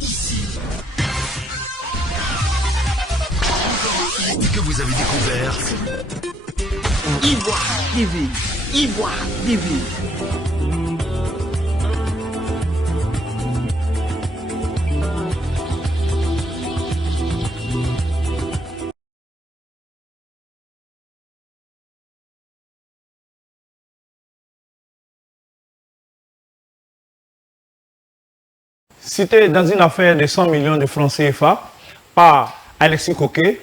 ici. Et que vous avez découvert Ivoire TV. Ivoire TV. Cité dans une affaire de 100 millions de francs CFA par Alexis Coquet,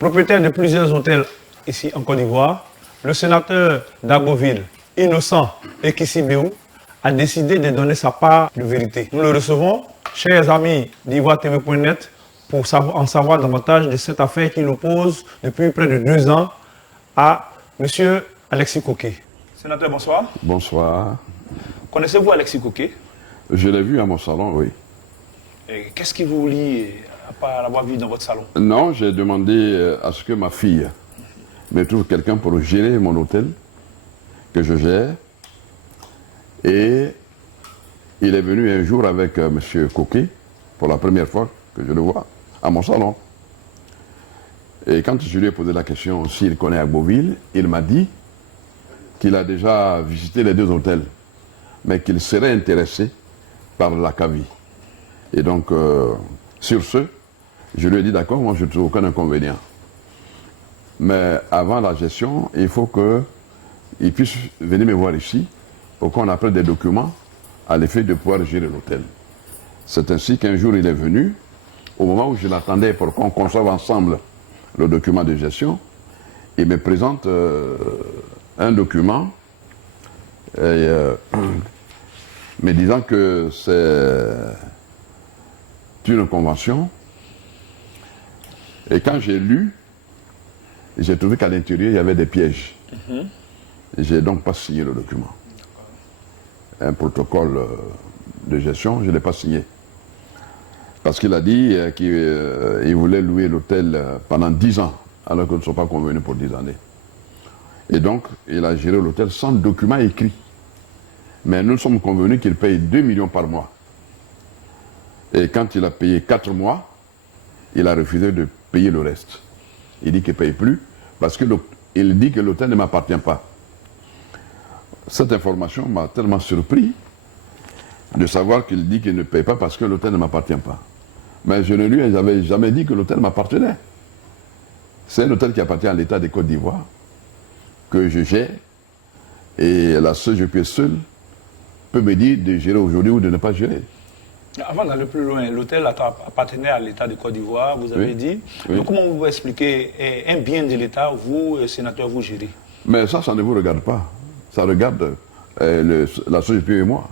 propriétaire de plusieurs hôtels ici en Côte d'Ivoire, le sénateur d'Agoville, Innocent Ekissibéou, a décidé de donner sa part de vérité. Nous le recevons, chers amis d'Ivoire TV.net, pour en savoir davantage de cette affaire qui nous pose depuis près de 2 ans à M. Alexis Coquet. Sénateur, bonsoir. Bonsoir. Connaissez-vous Alexis Coquet? Je l'ai vu à mon salon, oui. Qu'est-ce qui vous lie à part l'avoir vu dans votre salon? Non, j'ai demandé à ce que ma fille me trouve quelqu'un pour gérer mon hôtel que je gère. Et il est venu un jour avec M. Coquet, pour la première fois que je le vois, à mon salon. Et quand je lui ai posé la question s'il connaît Agboville, il m'a dit qu'il a déjà visité les 2 hôtels, mais qu'il serait intéressé par la CAVI. Et donc, sur ce, je lui ai dit d'accord, moi je ne trouve aucun inconvénient. Mais avant la gestion, il faut qu'il puisse venir me voir ici pour qu'on apprenne des documents à l'effet de pouvoir gérer l'hôtel. C'est ainsi qu'un jour il est venu, au moment où je l'attendais pour qu'on conçoive ensemble le document de gestion, il me présente un document me disant que c'est une convention. Et quand j'ai lu, j'ai trouvé qu'à l'intérieur, il y avait des pièges. Et j'ai donc pas signé le document. Un protocole de gestion, je ne l'ai pas signé. Parce qu'il a dit qu'il voulait louer l'hôtel pendant 10 ans, alors que nous ne sommes pas convenus pour 10 années. Et donc, il a géré l'hôtel sans document écrit. Mais nous sommes convenus qu'il paye 2 millions par mois. Et quand il a payé 4 mois, il a refusé de payer le reste. Il dit qu'il ne paye plus parce qu'il dit que l'hôtel ne m'appartient pas. Cette information m'a tellement surpris de savoir qu'il dit qu'il ne paye pas parce que l'hôtel ne m'appartient pas. Mais je ne lui avais jamais dit que l'hôtel m'appartenait. C'est un hôtel qui appartient à l'État des Côtes d'Ivoire, que je gère, et la CGP seule peut me dire de gérer aujourd'hui ou de ne pas gérer. Avant d'aller plus loin, l'hôtel appartenait à l'État de Côte d'Ivoire, vous avez dit. Oui. Donc, comment vous expliquez un bien de l'État, vous, sénateur, vous gérez? Mais ça ne vous regarde pas. Ça regarde la CGP et moi.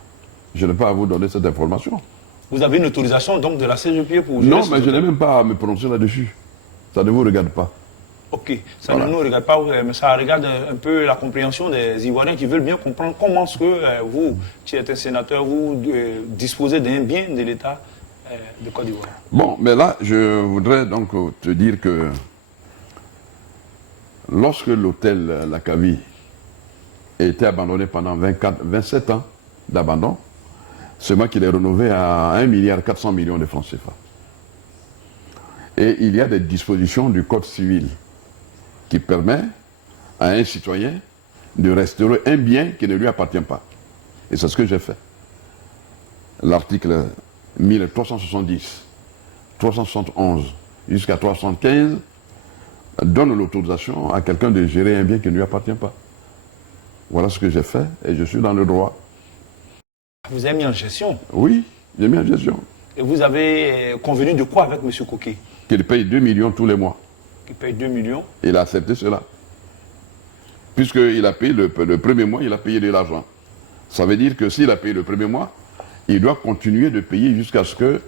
Je n'ai pas à vous donner cette information. Vous avez une autorisation donc de la CGP pour gérer? Non, mais je n'ai même pas à me prononcer là-dessus. Ça ne vous regarde pas. Ok, ça ne nous regarde pas, mais ça regarde un peu la compréhension des Ivoiriens qui veulent bien comprendre comment est-ce que vous, qui êtes un sénateur, vous disposez d'un bien de l'État de Côte d'Ivoire. Bon, mais là, je voudrais donc te dire que lorsque l'hôtel La CAVI a été abandonné pendant 27 ans d'abandon, c'est moi qui l'ai rénové à 1,4 milliard de francs CFA. Et il y a des dispositions du Code civil qui permet à un citoyen de restaurer un bien qui ne lui appartient pas. Et c'est ce que j'ai fait. L'article 1370, 371 jusqu'à 315 donne l'autorisation à quelqu'un de gérer un bien qui ne lui appartient pas. Voilà ce que j'ai fait et je suis dans le droit. Vous avez mis en gestion? Oui, j'ai mis en gestion. Et vous avez convenu de quoi avec M. Coquet? Qu'il paye 2 millions tous les mois. Qu'il paye 2 millions? Il a accepté cela. Puisqu'il a payé le premier mois, il a payé de l'argent. Ça veut dire que s'il a payé le premier mois, il doit continuer de payer jusqu'à ce que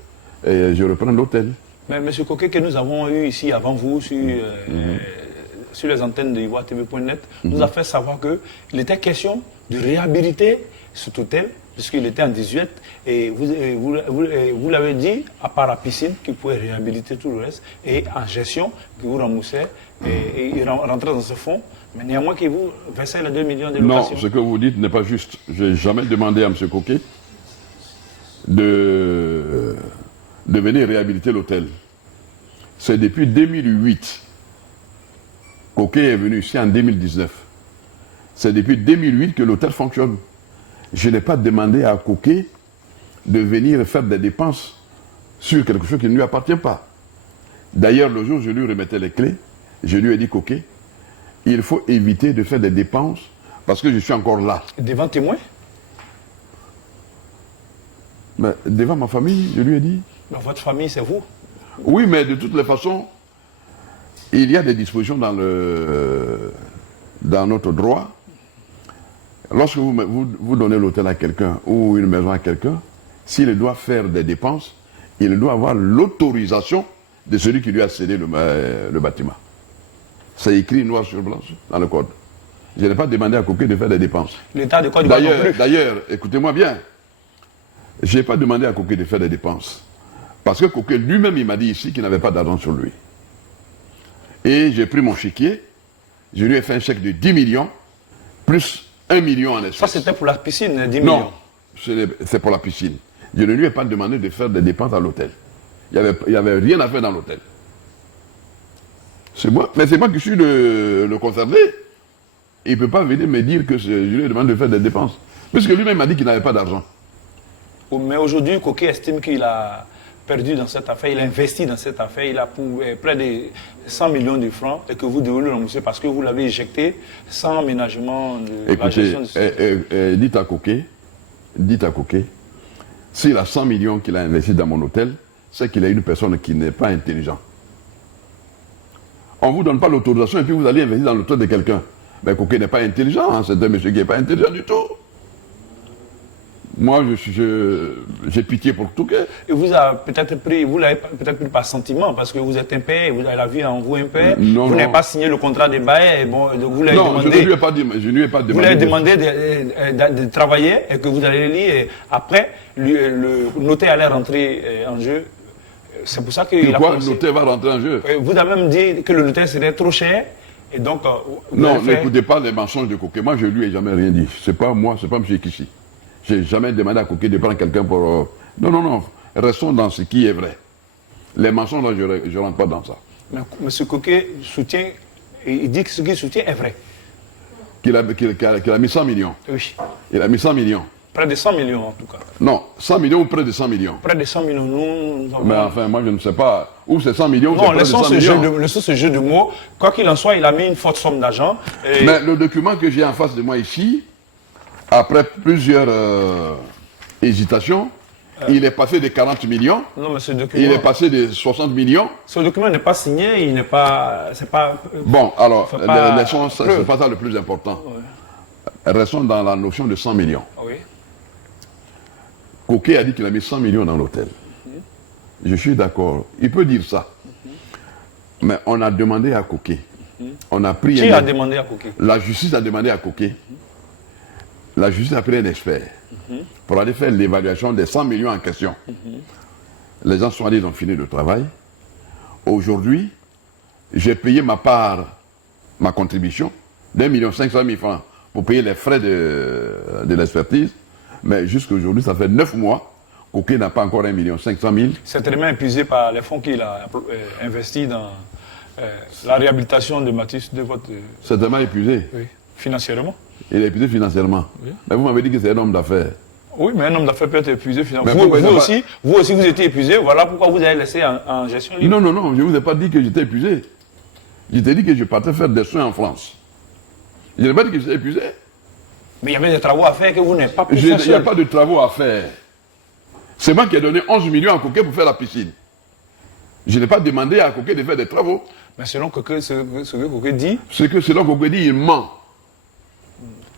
je reprenne l'hôtel. Mais M. Coquet, que nous avons eu ici avant vous sur les antennes de Ivoire TV.net, nous a fait savoir qu'il était question de réhabiliter cet hôtel, puisqu'il était en 18, et vous l'avez dit, à part la piscine, qu'il pouvait réhabiliter tout le reste, et en gestion, que vous remboursez, et il rentrait dans ce fonds, mais néanmoins que vous versez les 2 millions de location. Non, ce que vous dites n'est pas juste. Je n'ai jamais demandé à M. Coquet de de venir réhabiliter l'hôtel. C'est depuis 2008. Coquet est venu ici en 2019. C'est depuis 2008 que l'hôtel fonctionne. Je n'ai pas demandé à Coquet de venir faire des dépenses sur quelque chose qui ne lui appartient pas. D'ailleurs, le jour où je lui remettais les clés, je lui ai dit, Coquet, il faut éviter de faire des dépenses parce que je suis encore là. Devant témoin? Mais devant ma famille, je lui ai dit. Dans votre famille, c'est vous? Oui, mais de toutes les façons, il y a des dispositions dans notre droit. Lorsque vous donnez l'hôtel à quelqu'un ou une maison à quelqu'un, s'il doit faire des dépenses, il doit avoir l'autorisation de celui qui lui a cédé le bâtiment. C'est écrit noir sur blanc dans le code. Je n'ai pas demandé à Coquet de faire des dépenses. L'État de Côte d'Ivoire non plus. D'ailleurs, écoutez-moi bien, je n'ai pas demandé à Coquet de faire des dépenses. Parce que Coquet lui-même, il m'a dit ici qu'il n'avait pas d'argent sur lui. Et j'ai pris mon chéquier, je lui ai fait un chèque de 10 millions, plus 1 million en espèces. Ça, c'était pour la piscine, 10 millions? Non, c'est pour la piscine. Je ne lui ai pas demandé de faire des dépenses à l'hôtel. Il n'y avait rien à faire dans l'hôtel. C'est moi, mais c'est moi qui suis le concerné. Il ne peut pas venir me dire que je lui ai demandé de faire des dépenses. Puisque lui-même m'a dit qu'il n'avait pas d'argent. Mais aujourd'hui, Coquet estime qu'il a perdu dans cette affaire, il a investi dans cette affaire, il a près de 100 millions de francs et que vous devez le rembourser parce que vous l'avez éjecté sans aménagement de la gestion de ce... dites à Coquet, s'il a 100 millions qu'il a investi dans mon hôtel, c'est qu'il est une personne qui n'est pas intelligente. On ne vous donne pas l'autorisation et puis vous allez investir dans l'hôtel de quelqu'un. Mais Coquet n'est pas intelligent, hein, c'est un monsieur qui n'est pas intelligent du tout. Moi, j'ai pitié pour Coquet. Et vous l'avez peut-être pris par sentiment, parce que vous êtes un père, vous avez la vie en vous un père. Vous n'avez pas signé le contrat de bail, et bon, vous l'avez demandé. Non, je ne lui ai pas demandé. Vous l'avez demandé de travailler et que vous allez lire. Et après, le notaire allait rentrer en jeu. C'est pour ça qu'il a Pourquoi le notaire va rentrer en jeu? Vous avez même dit que le notaire serait trop cher. Et donc, non, n'écoutez pas les mensonges de Coquet. Moi, je lui ai jamais rien dit. C'est pas moi, c'est pas M. Kissi. Je n'ai jamais demandé à Coquet de prendre quelqu'un pour... Non. Restons dans ce qui est vrai. Les mensonges, là, je ne rentre pas dans ça. Mais M. Coquet soutient... Il dit que ce qu'il soutient est vrai. Qu'il a mis 100 millions. Oui. Il a mis 100 millions. Près de 100 millions, en tout cas. Non, 100 millions ou près de 100 millions? Près de 100 millions, nous avons... Mais enfin, moi, je ne sais pas. Où c'est 100 millions, non, c'est près de 100 millions. Laissons ce jeu de mots. Quoi qu'il en soit, il a mis une forte somme d'argent. Et... Mais le document que j'ai en face de moi ici, après plusieurs hésitations, il est passé de 40 millions. Non, mais ce document... Il est passé de 60 millions. Ce document n'est pas signé, il n'est pas... C'est pas... Bon, alors, c'est pas ça le plus important. Ouais. Restons dans la notion de 100 millions. Oui. Coquet a dit qu'il a mis 100 millions dans l'hôtel. Je suis d'accord. Il peut dire ça. Mais on a demandé à Coquet. On a pris Qui a demandé à Coquet? La justice a demandé à Coquet. La justice a pris un expert pour aller faire l'évaluation des 100 millions en question. Les gens sont allés, ils ont fini le travail. Aujourd'hui, j'ai payé ma part, ma contribution, d'1,5 million francs pour payer les frais de l'expertise. Mais jusqu'à aujourd'hui, ça fait 9 mois, Coquet n'a pas encore 1,5 million. Certainement épuisé par les fonds qu'il a investis dans la réhabilitation de Matisse de votre... Certainement épuisé. Oui, financièrement. Il est épuisé financièrement. Oui. Mais vous m'avez dit que c'est un homme d'affaires. Oui, mais un homme d'affaires peut être épuisé financièrement. Vous aussi, vous étiez épuisé. Voilà pourquoi vous avez laissé en gestion libre. Non, je ne vous ai pas dit que j'étais épuisé. Je t'ai dit que je partais faire des soins en France. Je n'ai pas dit que j'étais épuisé. Mais il y avait des travaux à faire que vous n'avez pas pu faire seul. Il n'y a pas de travaux à faire. C'est moi qui ai donné 11 millions à Coquet pour faire la piscine. Je n'ai pas demandé à Coquet de faire des travaux. Mais selon ce que Coquet dit... Selon Coquet dit, il ment.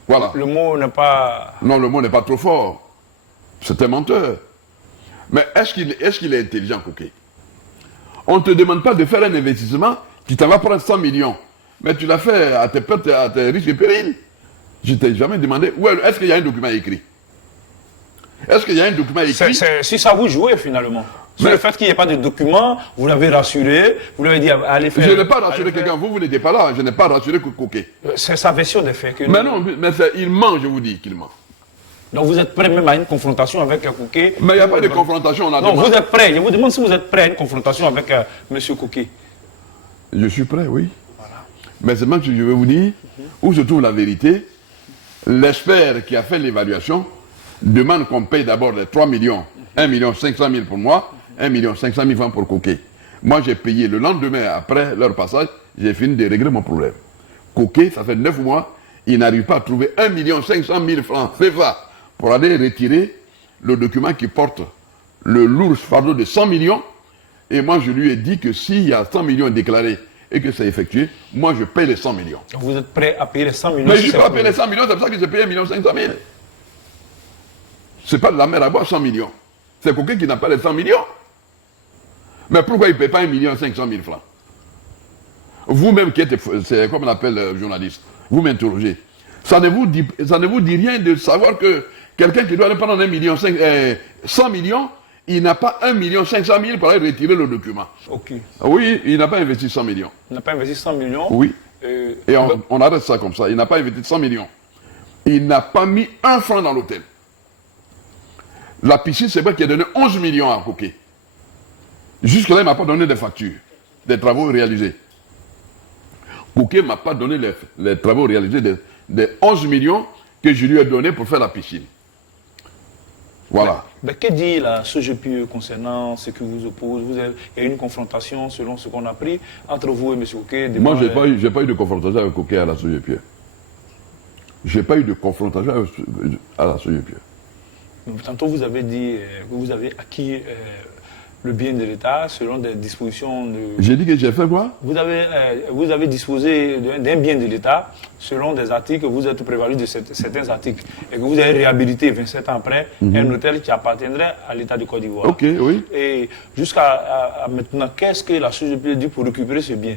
Voilà. Le mot n'est pas... Non, le mot n'est pas trop fort. C'est un menteur. Mais est-ce qu'il est intelligent, Coquet? On ne te demande pas de faire un investissement qui t'en va prendre 100 millions. Mais tu l'as fait à tes pertes, à tes risques et périls. Je ne t'ai jamais demandé. Est-ce qu'il y a un document écrit? Est-ce qu'il y a un document écrit? Si ça vous jouez finalement. Sur le fait qu'il n'y ait pas de document, vous l'avez rassuré, vous l'avez dit allez faire... Je n'ai pas rassuré quelqu'un, vous n'étiez pas là, je n'ai pas rassuré Coquet. C'est sa version des faits. Mais non, mais il ment, je vous dis qu'il ment. Donc vous êtes prêt même à une confrontation avec Kouké? Mais il n'y a pas de confrontation. On a non, demandé. vous êtes prêt. Je vous demande si vous êtes prêt à une confrontation avec M. Kouké. Je suis prêt, oui. Voilà. Mais c'est même que je vais vous dire où se trouve la vérité. L'expert qui a fait l'évaluation demande qu'on paye d'abord les 3 millions, 1 500 000 pour moi, 1 500 000 francs pour Kouké. Moi, j'ai payé le lendemain, après leur passage, j'ai fini de régler mon problème. Kouké, ça fait 9 mois, il n'arrive pas à trouver 1 500 000 francs CFA pour aller retirer le document qui porte le lourd fardeau de 100 millions. Et moi, je lui ai dit que s'il y a 100 millions déclarés et que c'est effectué, moi, je paye les 100 millions. Donc vous êtes prêt à payer les 100 millions? Mais je ne suis pas à payer les 100 millions, c'est pour ça que j'ai payé 1 500 000. Ce n'est pas de la mer à boire 100 millions. C'est quelqu'un qui n'a pas les 100 millions. Mais pourquoi il ne paye pas 1 500 000 francs? Vous-même qui êtes, c'est comme on appelle journaliste, vous m'interrogez. Ça ne vous dit rien de savoir que quelqu'un qui doit aller prendre 100 millions, il n'a pas 1 500 000 pour aller retirer le document. Ok. Oui, il n'a pas investi 100 millions. Il n'a pas investi 100 millions? Oui. Et on arrête ça comme ça. Il n'a pas investi 100 millions. Il n'a pas mis un franc dans l'hôtel. La piscine, c'est vrai qu'il a donné 11 millions à Kouké. Jusque-là, il ne m'a pas donné des factures, des travaux réalisés. Kouké ne m'a pas donné les travaux réalisés des 11 millions que je lui ai donnés pour faire la piscine. Voilà. Mais que dit la SOGEPIE concernant ce qui vous oppose? Il y a eu une confrontation, selon ce qu'on a pris, entre vous et M. Kouké? Moi, je n'ai pas eu de confrontation avec Kouké à la SOGEPIE. Je n'ai pas eu de confrontation à la SOGEPIE. Tantôt, vous avez dit que vous avez acquis le bien de l'État selon des dispositions de... J'ai dit que j'ai fait quoi? Vous avez disposé d'un bien de l'État selon des articles, vous êtes prévalu de certains articles et que vous avez réhabilité 27 ans après un hôtel qui appartiendrait à l'État de Côte d'Ivoire. Ok, oui. Et jusqu'à maintenant, qu'est-ce que la SOGEPIE dit pour récupérer ce bien?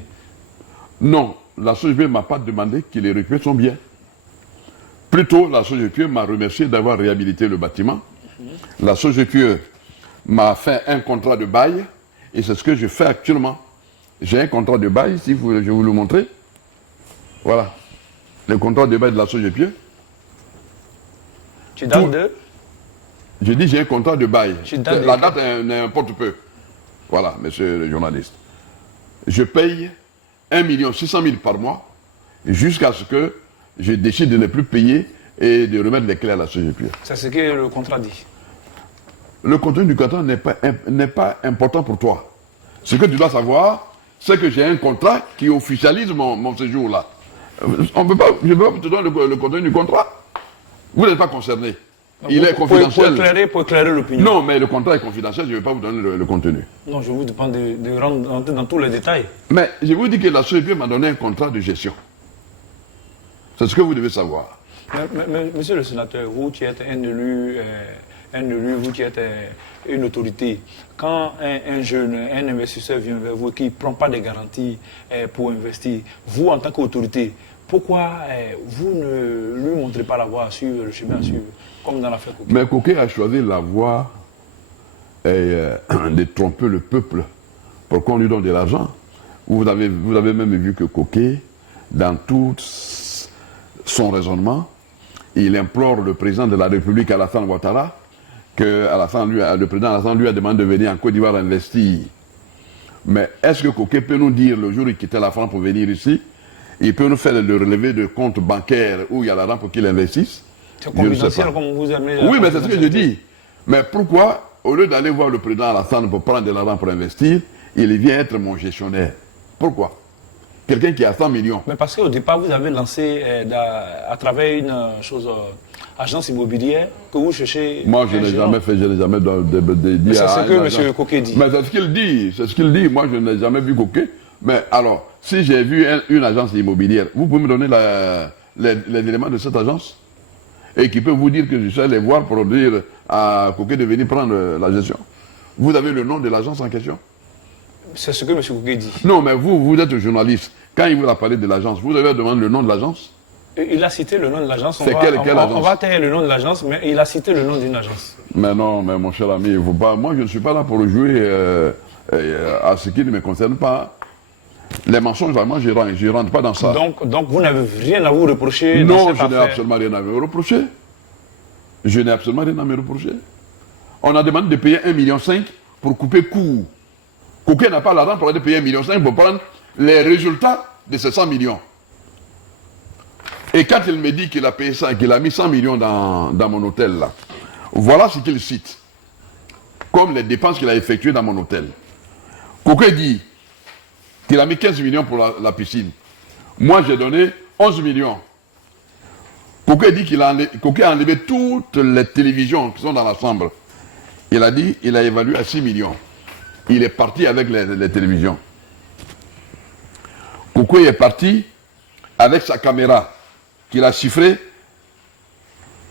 Non, la SOGEPIE ne m'a pas demandé qu'il ait récupéré son bien. Plutôt, la SOGEPIE m'a remercié d'avoir réhabilité le bâtiment. La SOGEPIE m'a fait un contrat de bail et c'est ce que je fais actuellement. J'ai un contrat de bail, si je vais vous le montrer. Voilà. Le contrat de bail de la SOGEPIE. Tu dates de? Je dis j'ai un contrat de bail. La date n'importe peu. Voilà, monsieur le journaliste. Je paye 1 600 000 par mois jusqu'à ce que je décide de ne plus payer et de remettre les clés à la SOGEPIE. C'est ce que le contrat dit. Le contenu du contrat n'est pas important pour toi. Ce que tu dois savoir, c'est que j'ai un contrat qui officialise mon séjour là. Je ne peux pas te donner le contenu du contrat. Vous n'êtes pas concerné. Il est confidentiel. Pour éclairer l'opinion. Non, mais le contrat est confidentiel, je ne vais pas vous donner le contenu. Non, je vous demande de rentrer dans tous les détails. Mais je vous dis que la SOGEPIE m'a donné un contrat de gestion. C'est ce que vous devez savoir. Mais, monsieur le sénateur, vous qui êtes un élu, vous qui êtes une autorité, quand un jeune, un investisseur vient vers vous et qui ne prend pas de garanties pour investir, vous en tant qu'autorité, pourquoi vous ne lui montrez pas la voie à suivre, le chemin à suivre, comme dans l'affaire Kouké? Mais Kouké a choisi la voie de tromper le peuple pour qu'on lui donne de l'argent. Vous avez même vu que Kouké, dans tout son raisonnement, il implore le président de la République, Alassane Ouattara, que le président Alassane lui a demandé de venir en Côte d'Ivoire investir. Mais est-ce que Kouké peut nous dire, le jour où il quittait la France pour venir ici, il peut nous faire le relevé de compte bancaire où il y a l'argent pour qu'il investisse? C'est confidentiel comme vous aimez. Oui, mais c'est ce que je dis. Mais pourquoi, au lieu d'aller voir le président Alassane pour prendre de l'argent pour investir, il vient être mon gestionnaire? Pourquoi? Quelqu'un qui a 100 millions. Mais parce qu'au départ, vous avez lancé à travers une agence immobilière que vous cherchez. Moi, je n'ai jamais fait, je n'ai jamais dit. C'est ce que M. Kouké dit. Mais c'est ce qu'il dit, c'est ce qu'il dit. Moi, je n'ai jamais vu Kouké. Mais alors, si j'ai vu une agence immobilière, vous pouvez me donner les éléments de cette agence? Et qui peut vous dire que je suis allé voir pour dire à Kouké de venir prendre la gestion. Vous avez le nom de l'agence en question? C'est ce que M. Kouké dit. Non, mais vous êtes journaliste. Quand il vous a parlé de l'agence, vous avez demandé le nom de l'agence? Il a cité le nom de l'agence. C'est quelle agence? On va taire le nom de l'agence, mais il a cité le nom d'une agence. Mais non, mais mon cher ami, il faut pas. Moi, je ne suis pas là pour jouer à ce qui ne me concerne pas. Les mensonges, moi, je ne rentre pas dans ça. Donc vous n'avez rien à vous reprocher? Non, je n'ai absolument rien à vous reprocher. Je n'ai absolument rien à me reprocher. On a demandé de payer 1,5 million pour couper court. Coquet n'a pas l'argent pour aller payer 1,5 million pour prendre les résultats de ces 100 millions. Et quand il me dit qu'il a payé ça, qu'il a mis 100 millions dans mon hôtel là, voilà ce qu'il cite comme les dépenses qu'il a effectuées dans mon hôtel. Coquet dit qu'il a mis 15 millions pour la piscine. Moi, j'ai donné 11 millions. Coquet dit Coquet a enlevé toutes les télévisions qui sont dans la chambre. Il a dit, il a évalué à 6 millions. Il est parti avec les télévisions. Coquet est parti avec sa caméra qu'il a chiffrée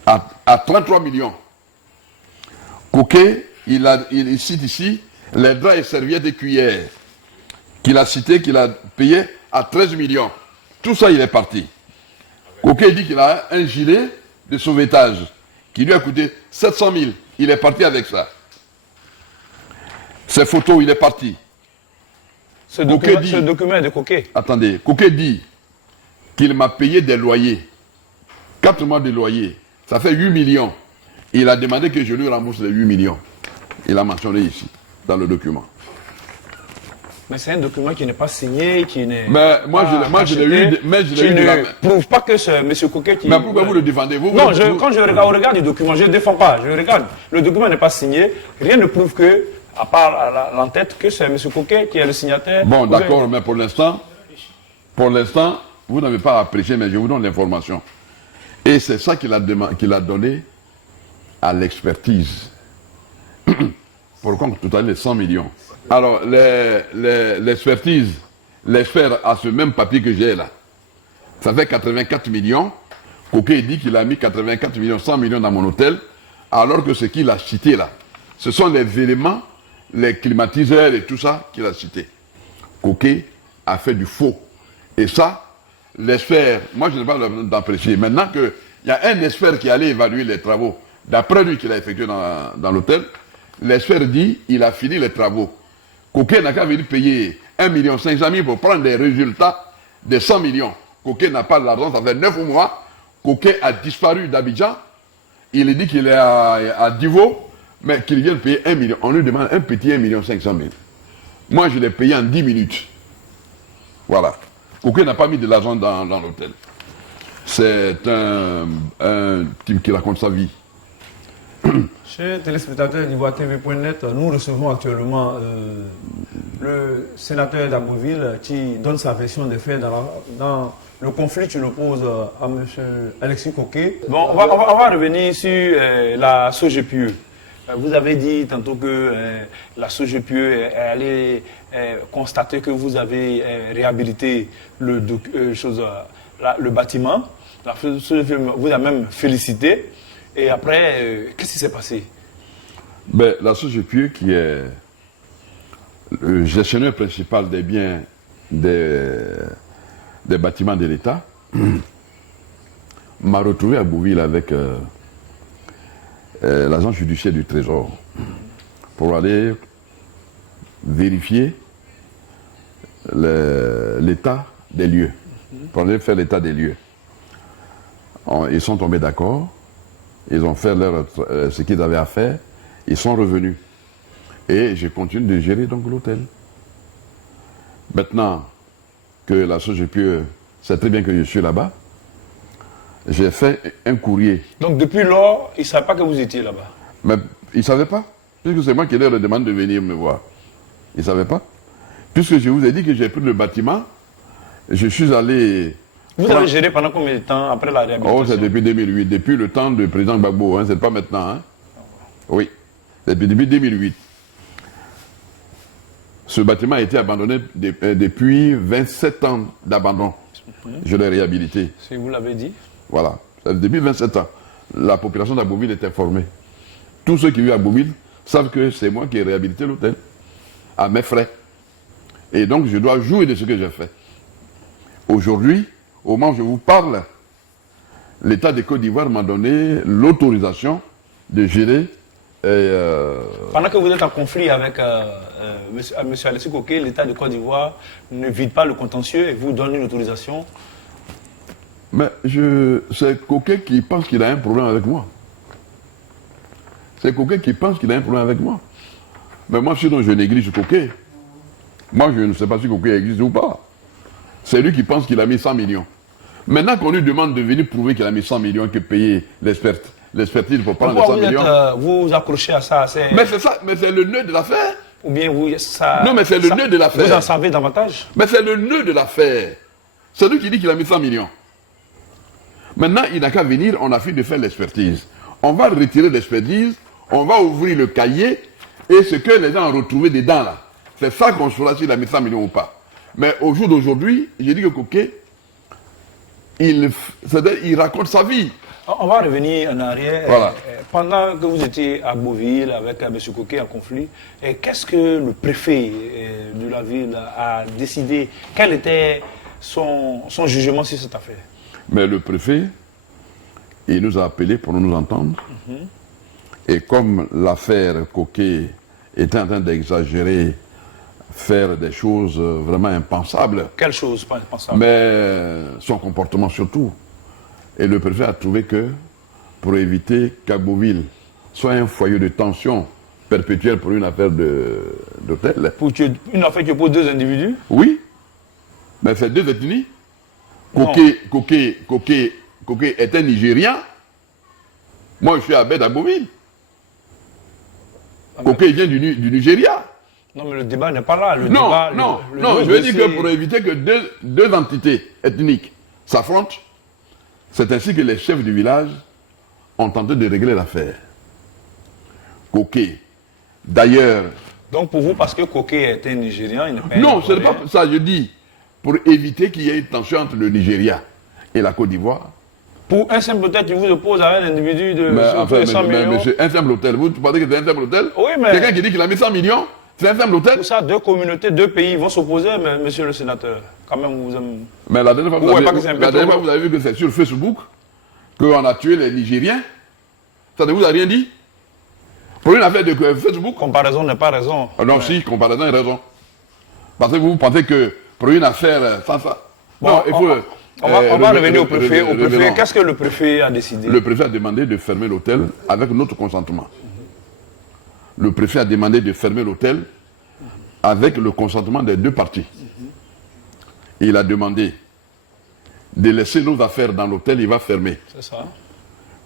à 33 millions. Coquet, il cite ici les draps et serviettes et cuillères qu'il a cité, qu'il a payé à 13 millions. Tout ça, il est parti. Coquet dit qu'il a un gilet de sauvetage qui lui a coûté 700 000. Il est parti avec ça. Ses photos, il est parti. Ce document est de Coquet. Attendez, Coquet dit qu'il m'a payé des loyers. 4 mois de loyer. Ça fait 8 millions. Il a demandé que je lui rembourse les 8 millions. Il a mentionné ici, dans le document. Mais c'est un document qui n'est pas signé, qui n'est mais moi, je l'ai eu, mais je l'ai eu de la main. Ne prouve pas que c'est M. Coquet qui... Mais pourquoi vous le défendez? Non, quand je regarde le document, je ne le défends pas. Je regarde. Le document n'est pas signé. Rien ne prouve que, à part l'entête, que c'est M. Coquet qui est le signataire. Bon, d'accord, mais pour l'instant, vous n'avez pas apprécié, mais je vous donne l'information. Et c'est ça qu'il a donné à l'expertise. Pour compte tout à l'heure, les 100 millions. Alors, l'expertise, l'expert a ce même papier que j'ai là. Ça fait 84 millions. Coquet dit qu'il a mis 84 millions, 100 millions dans mon hôtel, alors que ce qu'il a cité là, ce sont les éléments, les climatiseurs et tout ça qu'il a cité. Coquet a fait du faux. Et ça, l'expert, moi je n'ai pas d'apprécier. Maintenant qu'il y a un expert qui allait évaluer les travaux, d'après lui qu'il a effectué dans l'hôtel, l'expert dit qu'il a fini les travaux. Coquet n'a qu'à venir payer 1,5 million pour prendre des résultats de 100 millions. Coquet n'a pas l'argent, ça fait 9 mois. Coquet a disparu d'Abidjan. Il est dit qu'il est à Divo, mais qu'il vient payer 1 million. On lui demande un petit 1,5 million. Moi, je l'ai payé en 10 minutes. Voilà. Coquet n'a pas mis de l'argent dans l'hôtel. C'est un type qui raconte sa vie. Chers téléspectateurs d'IvoireTV.net, nous recevons actuellement le sénateur d'Agboville qui donne sa version des faits dans le conflit qu'il oppose à M. Alexis Coquet. Bon, on va revenir sur la SOGEPIE. Vous avez dit tantôt que la SOGEPIE est allée constater que vous avez réhabilité le bâtiment. La SOGEPIE vous a même félicité. Et après, qu'est-ce qui s'est passé? Ben, la SOGEPIE, qui est le gestionnaire principal des biens des bâtiments de l'État, m'a retrouvé à Bouville avec l'agent judiciaire du Trésor pour aller vérifier l'état des lieux, pour aller faire l'état des lieux. Ils sont tombés d'accord. Ils ont fait ce qu'ils avaient à faire. Ils sont revenus. Et je continue de gérer donc l'hôtel. Maintenant que la SOGEPIE sait très bien que je suis là-bas, j'ai fait un courrier. Donc depuis lors, ils ne savaient pas que vous étiez là-bas? Mais ils ne savaient pas. Puisque c'est moi qui leur demande de venir me voir. Ils ne savaient pas. Puisque je vous ai dit que j'ai pris le bâtiment, je suis allé... Vous avez géré pendant combien de temps après la réhabilitation? Oh, c'est depuis 2008, depuis le temps du président Gbagbo, hein, c'est pas maintenant. Hein. Oui, c'est depuis 2008. Ce bâtiment a été abandonné depuis 27 ans d'abandon. Je l'ai réhabilité. Si vous l'avez dit. Voilà, depuis 27 ans. La population d'Agboville est informée. Tous ceux qui vivent à Agboville savent que c'est moi qui ai réhabilité l'hôtel, à mes frais. Et donc, je dois jouir de ce que j'ai fait. Aujourd'hui, au moment où je vous parle, l'État de Côte d'Ivoire m'a donné l'autorisation de gérer. Pendant que vous êtes en conflit avec M. Alexis Coquet, l'État de Côte d'Ivoire ne vide pas le contentieux et vous donne une autorisation? Mais c'est Coquet qui pense qu'il a un problème avec moi. C'est Coquet qui pense qu'il a un problème avec moi. Mais moi, sinon, je néglige Coquet. Moi, je ne sais pas si Coquet existe ou pas. C'est lui qui pense qu'il a mis 100 millions. Maintenant qu'on lui demande de venir prouver qu'il a mis 100 millions, que payer l'expertise pour prendre les 100 millions. Vous accrochez à ça. Mais c'est ça, mais c'est le nœud de l'affaire. Ou bien vous, ça... Non, mais c'est le nœud de l'affaire. Vous en savez davantage? Mais c'est le nœud de l'affaire. C'est lui qui dit qu'il a mis 100 millions. Maintenant, il n'a qu'à venir, on a fini de faire l'expertise. On va retirer l'expertise, on va ouvrir le cahier, et ce que les gens ont retrouvé dedans là, c'est ça qu'on saura s'il a mis 100 millions ou pas. Mais au jour d'aujourd'hui, j'ai dit que Coquet, il raconte sa vie. On va revenir en arrière. Voilà. Pendant que vous étiez à Beauville avec M. Coquet en conflit, qu'est-ce que le préfet de la ville a décidé? Quel était son jugement sur cette affaire? Mais le préfet, il nous a appelés pour nous entendre. Et comme l'affaire Coquet était en train d'exagérer, faire des choses vraiment impensables. Quelle chose pas impensable? Mais son comportement surtout. Et le préfet a trouvé que, pour éviter qu'Agboville soit un foyer de tension perpétuelle pour une affaire d'hôtel. Pour une affaire qui oppose deux individus? Oui, mais c'est deux ethnies. Coquet est un Nigérien. Moi, je suis à Abed Agboville. Coquet vient du Nigeria. Non, mais le débat n'est pas là. Non, je veux dire que pour éviter que deux entités ethniques s'affrontent, c'est ainsi que les chefs du village ont tenté de régler l'affaire. Coquet, d'ailleurs... Donc pour vous, parce que Coquet est un Nigérian, il n'est pas... Non, ce n'est pas ça, je dis, pour éviter qu'il y ait une tension entre le Nigeria et la Côte d'Ivoire. Pour un simple hôtel qui vous oppose à un individu de 100 millions... Monsieur, un simple hôtel, vous pensez que c'est un simple hôtel? Oui, mais... Quelqu'un qui dit qu'il a mis 100 millions, c'est un simple hôtel? Pour ça, deux communautés, deux pays vont s'opposer, monsieur le sénateur. Quand même, vous aimez... Mais la dernière fois, vous avez vu que c'est sur Facebook qu'on a tué les Nigériens. Ça ne vous a rien dit? Pour une affaire de Facebook? Comparaison n'est pas raison. Non, si, comparaison est raison. Parce que vous pensez que pour une affaire sans ça... Bon, non, il faut... On va revenir au préfet. Qu'est-ce que le préfet a décidé? Le préfet a demandé de fermer l'hôtel avec notre consentement. Le préfet a demandé de fermer l'hôtel avec le consentement des deux parties. Il a demandé de laisser nos affaires dans l'hôtel, il va fermer. C'est ça.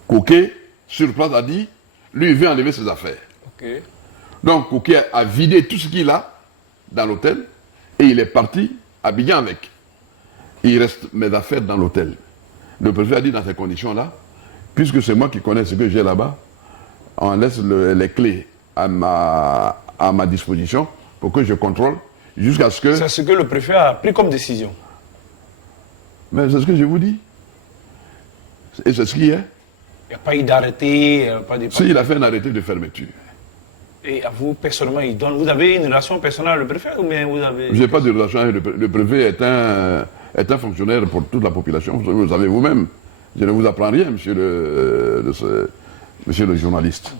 Coquet, sur place, a dit, lui, il veut enlever ses affaires. Okay. Donc, Coquet a vidé tout ce qu'il a dans l'hôtel et il est parti Abidjan avec. Il reste mes affaires dans l'hôtel. Le préfet a dit dans ces conditions-là, puisque c'est moi qui connais ce que j'ai là-bas, on laisse les clés à ma disposition pour que je contrôle jusqu'à ce que... C'est ce que le préfet a pris comme décision. Mais c'est ce que je vous dis. Et c'est ce qui est. Il n'y a pas eu d'arrêté, pas de... Si, il a fait un arrêté de fermeture. Et à vous, personnellement, il donne... Vous avez une relation personnelle avec le préfet ou bien vous avez... Je n'ai pas de relation avec le préfet. Est un fonctionnaire pour toute la population. Vous savez vous-même. Je ne vous apprends rien, monsieur le journaliste.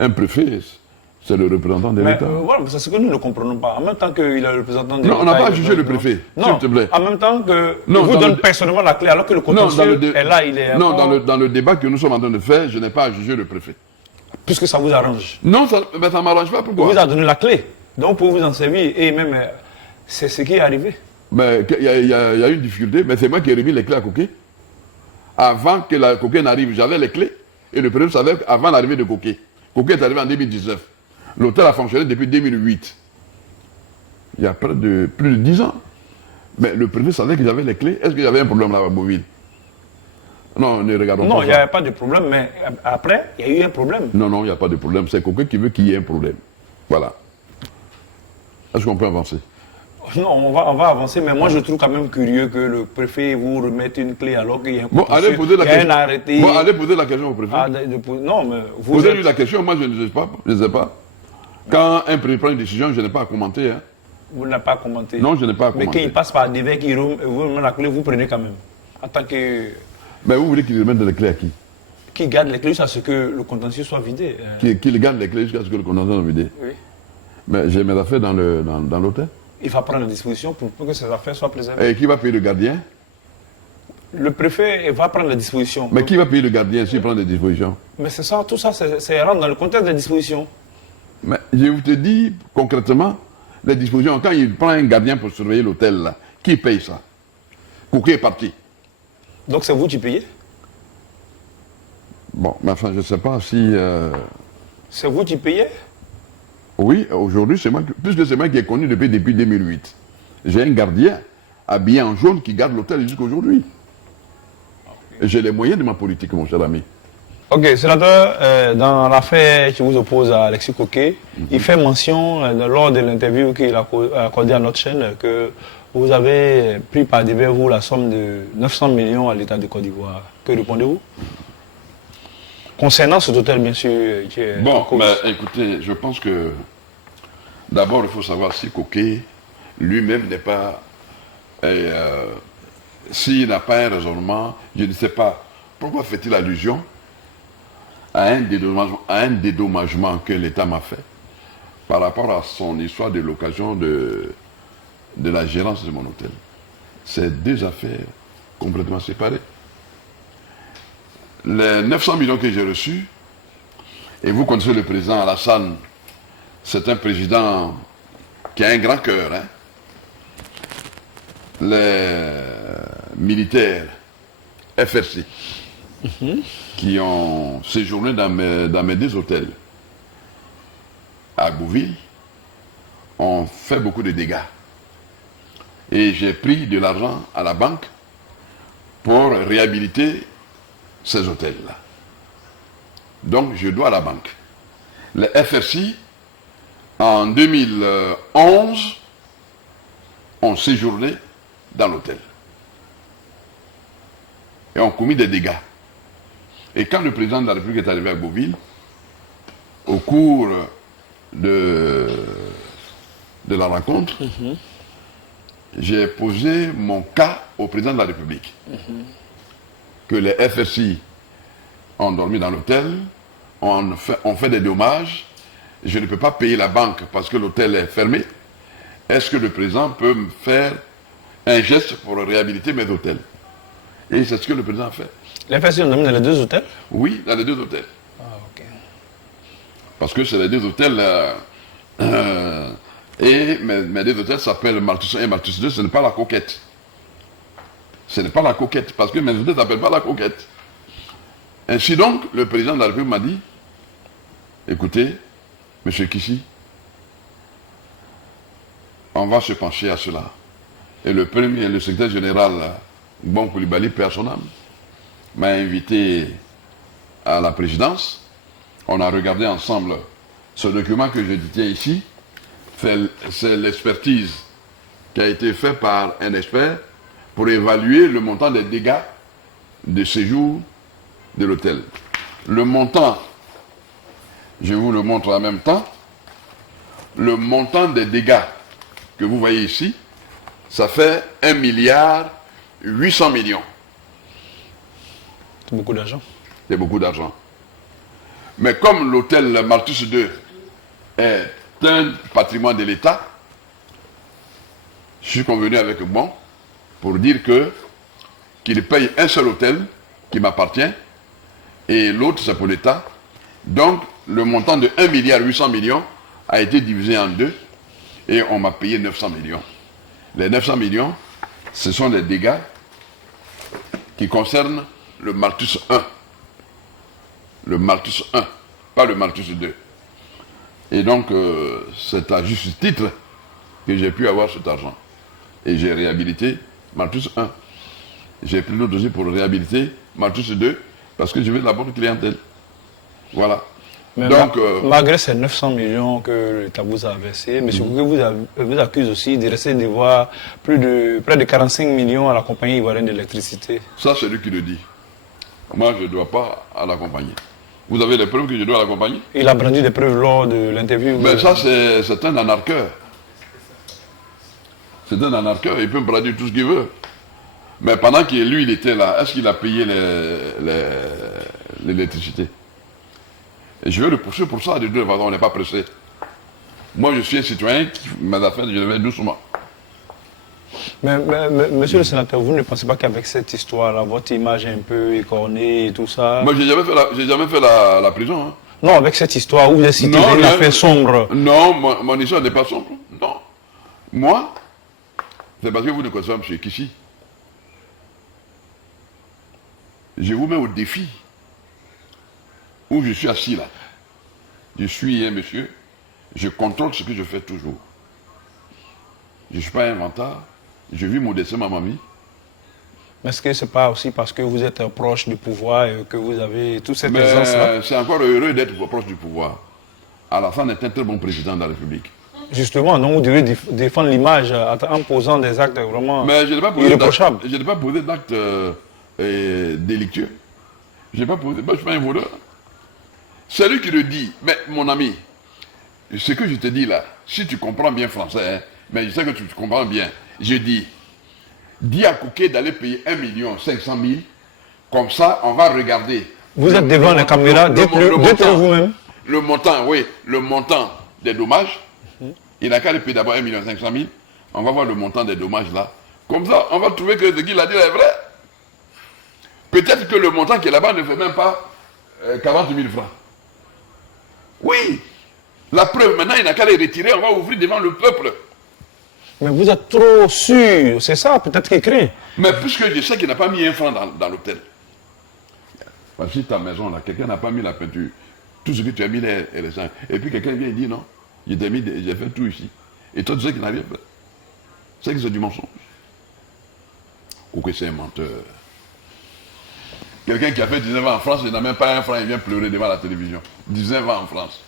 Un préfet, c'est le représentant de l'État. Voilà, c'est ce que nous ne comprenons pas. En même temps qu'il est le représentant de l'État... Non, on n'a pas jugé le préfet, s'il te plaît. En même temps que vous donne personnellement la clé, alors que le contentieux est là, il est... Non, dans le débat que nous sommes en train de faire, je n'ai pas à juger le préfet. Puisque ça vous arrange. Non, ça ne m'arrange pas. Pourquoi? Il vous a donné la clé. Donc, pour vous en servir, et même, c'est ce qui est arrivé. Mais il y a eu une difficulté, mais c'est moi qui ai remis les clés à Coquet. Avant que la Coquet n'arrive, j'avais les clés. Et le préfet savait avant l'arrivée de Coquet. Coquet est arrivé en 2019. L'hôtel a fonctionné depuis 2008. Il y a plus de 10 ans. Mais le préfet savait que j'avais les clés. Est-ce qu'il y avait un problème là à Beauville? Non, ne regardons pas. Non, il n'y avait pas de problème, mais après, il y a eu un problème. Non, il n'y a pas de problème. C'est Coquet qui veut qu'il y ait un problème. Voilà. Est-ce qu'on peut avancer? Non, on va avancer, mais moi je trouve quand même curieux que le préfet vous remette une clé alors qu'il y a un allez poser la question. Arrêté. Bon, allez poser la question au préfet. Non, mais vous posez-lui la question, moi je ne sais pas. Quand un préfet prend une décision, je n'ai pas à commenter. Hein. Vous n'avez pas à commenter? Non, je n'ai pas à commenter. Mais qu'il passe par des verres, qu'il vous remet la clé, vous prenez quand même. En tant que... Mais vous voulez qu'il remette les clés à qui? Qu'il garde les clés jusqu'à ce que le contentieux soit vidé. Qu'il garde les clés jusqu'à ce que le contentieux soit vidé? Oui. Mais j'ai mes affaires dans l'hôtel. Il va prendre la disposition pour que ces affaires soient préservées. Et qui va payer le gardien? le préfet va prendre les dispositions. Mais qui va payer le gardien s'il prend des dispositions? Mais c'est ça, tout ça, c'est rentre dans le contexte des dispositions. Mais je vous te dis concrètement, les dispositions, quand il prend un gardien pour surveiller l'hôtel, là, qui paye ça? Kouké est parti. Donc c'est vous qui payez? Bon, mais enfin, je ne sais pas si... C'est vous qui payez? Oui, aujourd'hui, c'est moi, puisque c'est moi qui ai connu depuis 2008. J'ai un gardien habillé en jaune qui garde l'hôtel jusqu'à aujourd'hui. Et j'ai les moyens de ma politique, mon cher ami. Ok, sénateur, dans l'affaire qui vous oppose à Alexis Coquet, il fait mention lors de l'interview qu'il a accordée à notre chaîne que vous avez pris par devers vous la somme de 900 millions à l'État de Côte d'Ivoire. Que répondez-vous? Concernant cet hôtel, bien sûr, qui est... Bon, mais écoutez, je pense que d'abord, il faut savoir si Coquet lui-même n'est pas... s'il n'a pas un raisonnement, je ne sais pas. Pourquoi fait-il allusion à un dédommagement que l'État m'a fait par rapport à son histoire de l'occasion de la gérance de mon hôtel? C'est deux affaires complètement séparées. Les 900 millions que j'ai reçus, et vous connaissez le président Alassane, c'est un président qui a un grand cœur. Hein? Les militaires FRC qui ont séjourné dans mes deux hôtels à Bouville ont fait beaucoup de dégâts. Et j'ai pris de l'argent à la banque pour réhabiliter ces hôtels-là. Donc je dois à la banque. Les FRC, en 2011, ont séjourné dans l'hôtel et ont commis des dégâts. Et quand le président de la République est arrivé à Beauville, au cours de la rencontre, j'ai posé mon cas au président de la République. Que les FRC ont dormi dans l'hôtel, ont fait des dommages, je ne peux pas payer la banque parce que l'hôtel est fermé. Est-ce que le président peut me faire un geste pour réhabiliter mes hôtels? Et c'est ce que le président a fait. Les FRC ont dormi dans les deux hôtels? Oui, dans les deux hôtels. Ah, ok. Parce que c'est les deux hôtels... et mes deux hôtels s'appellent Malthus 1 et Malthus 2, ce n'est pas la coquette. Ce n'est pas la coquette, parce que mes hôtels ne s'appellent pas la coquette. Ainsi donc, le président de la République m'a dit, écoutez, M. Kissi, on va se pencher à cela. Et le secrétaire général, Bon Koulibaly, paix à son âme, m'a invité à la présidence. On a regardé ensemble ce document que je détiens ici. C'est l'expertise qui a été faite par un expert pour évaluer le montant des dégâts de séjour de l'hôtel. Le montant, je vous le montre en même temps, le montant des dégâts que vous voyez ici, ça fait 1,8 milliard. C'est beaucoup d'argent. C'est beaucoup d'argent. Mais comme l'hôtel Malthus 2 est un patrimoine de l'État, je suis convenu avec moi pour dire qu'il paye un seul hôtel qui m'appartient et l'autre c'est pour l'État. Donc le montant de 1,8 milliard a été divisé en deux et on m'a payé 900 millions. Les 900 millions, ce sont des dégâts qui concernent le Malthus 1. Le Malthus 1, pas le Malthus 2. Et donc, c'est à juste titre que j'ai pu avoir cet argent. Et j'ai réhabilité Malthus 1. J'ai pris l'autre dossier pour réhabiliter Malthus 2 parce que je veux de la bonne clientèle. Voilà. Mais donc, malgré ces 900 millions que l'État vous a versés, M. Coquet vous accuse aussi de rester devoir près de 45 millions à la compagnie ivoirienne d'électricité. Ça, c'est lui qui le dit. Moi, je ne dois pas à la compagnie. Vous avez les preuves que je dois à la compagnie? Il a brandi des preuves lors de l'interview. Mais ça, c'est un anarcheur. C'est un anarcheur, il peut me brandir tout ce qu'il veut. Mais pendant que lui, il était là, est-ce qu'il a payé l'électricité? Et je vais le poursuivre pour ça, de toute façon, on n'est pas pressé. Moi, je suis un citoyen qui, mes affaires, je les fais doucement. Monsieur le sénateur, vous ne pensez pas qu'avec cette histoire-là, votre image est un peu écornée et tout ça? Moi, j'ai jamais fait la prison. Hein. Non, avec cette histoire où vous avez cité une affaire sombre. Non, mon histoire n'est pas sombre. Non. Moi, c'est parce que vous ne connaissez pas M. Kishi. Je vous mets au défi où je suis assis là. Je suis un monsieur, je contrôle ce que je fais toujours. Je ne suis pas inventeur, je vis mon destin, ma mamie. Mais est-ce que ce n'est pas aussi parce que vous êtes proche du pouvoir et que vous avez toute cette présence-là? C'est encore heureux d'être proche du pouvoir. Alassane est un très bon président de la République. Justement, donc vous devez défendre l'image en posant des actes vraiment irréprochables. Je n'ai pas posé d'actes délictueux. Je n'ai pas posé, moi je ne suis pas un voleur. C'est lui qui le dit. Mais mon ami, ce que je te dis là, si tu comprends bien français, hein, mais je sais que tu comprends bien, je dis à Kouké d'aller payer 1 500 000, comme ça on va regarder. Vous êtes devant la caméra, dites-le vous-même. Le montant, oui, le montant des dommages, il n'a qu'à aller payer d'abord 1 500 000, on va voir le montant des dommages là. Comme ça, on va trouver que ce qu'il a dit là est vrai. Peut-être que le montant qui est là-bas ne fait même pas 40 000 francs. Oui, la preuve, maintenant il n'a qu'à les retirer, on va ouvrir devant le peuple. Mais vous êtes trop sûr, c'est ça peut-être qu'il craint. Mais puisque je sais qu'il n'a pas mis 1 franc dans l'hôtel. Parce que ta maison là, quelqu'un n'a pas mis la peinture. Tout ce que tu as mis là est récent. Et puis quelqu'un vient et dit non, j'ai fait tout ici. Et toi tu sais qu'il n'a rien fait. C'est que c'est du mensonge. Ou que c'est un menteur. Quelqu'un qui a fait 19 ans en France, il n'a même pas 1 franc, il vient pleurer devant la télévision. 19 ans en France.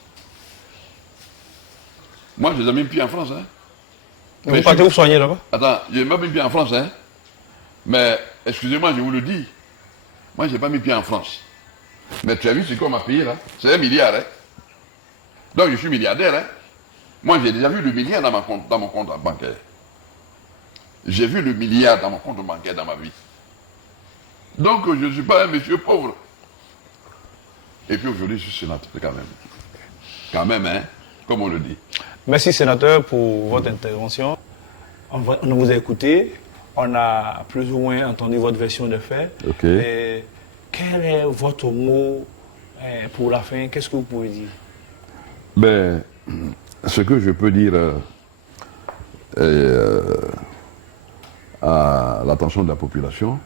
Moi, je n'ai jamais mis pied en France. Hein. Mais vous partez vous soigner là-bas? Attends, je n'ai pas mis pied en France. Hein. Mais, excusez-moi, je vous le dis. Moi, je n'ai pas mis pied en France. Mais tu as vu ce qu'on m'a payé là? C'est 1 milliard. Hein. Donc, je suis milliardaire. Hein. Moi, j'ai déjà vu le milliard dans mon compte bancaire. J'ai vu le milliard dans mon compte bancaire dans ma vie. Donc, je ne suis pas un monsieur pauvre. Et puis aujourd'hui, je suis sénateur quand même. Quand même, hein, comme on le dit. Merci, sénateur, pour votre intervention. On vous a écouté. On a plus ou moins entendu votre version de fait. Ok. Et quel est votre mot pour la fin? Qu'est-ce que vous pouvez dire? Ben, ce que je peux dire à l'attention de la population,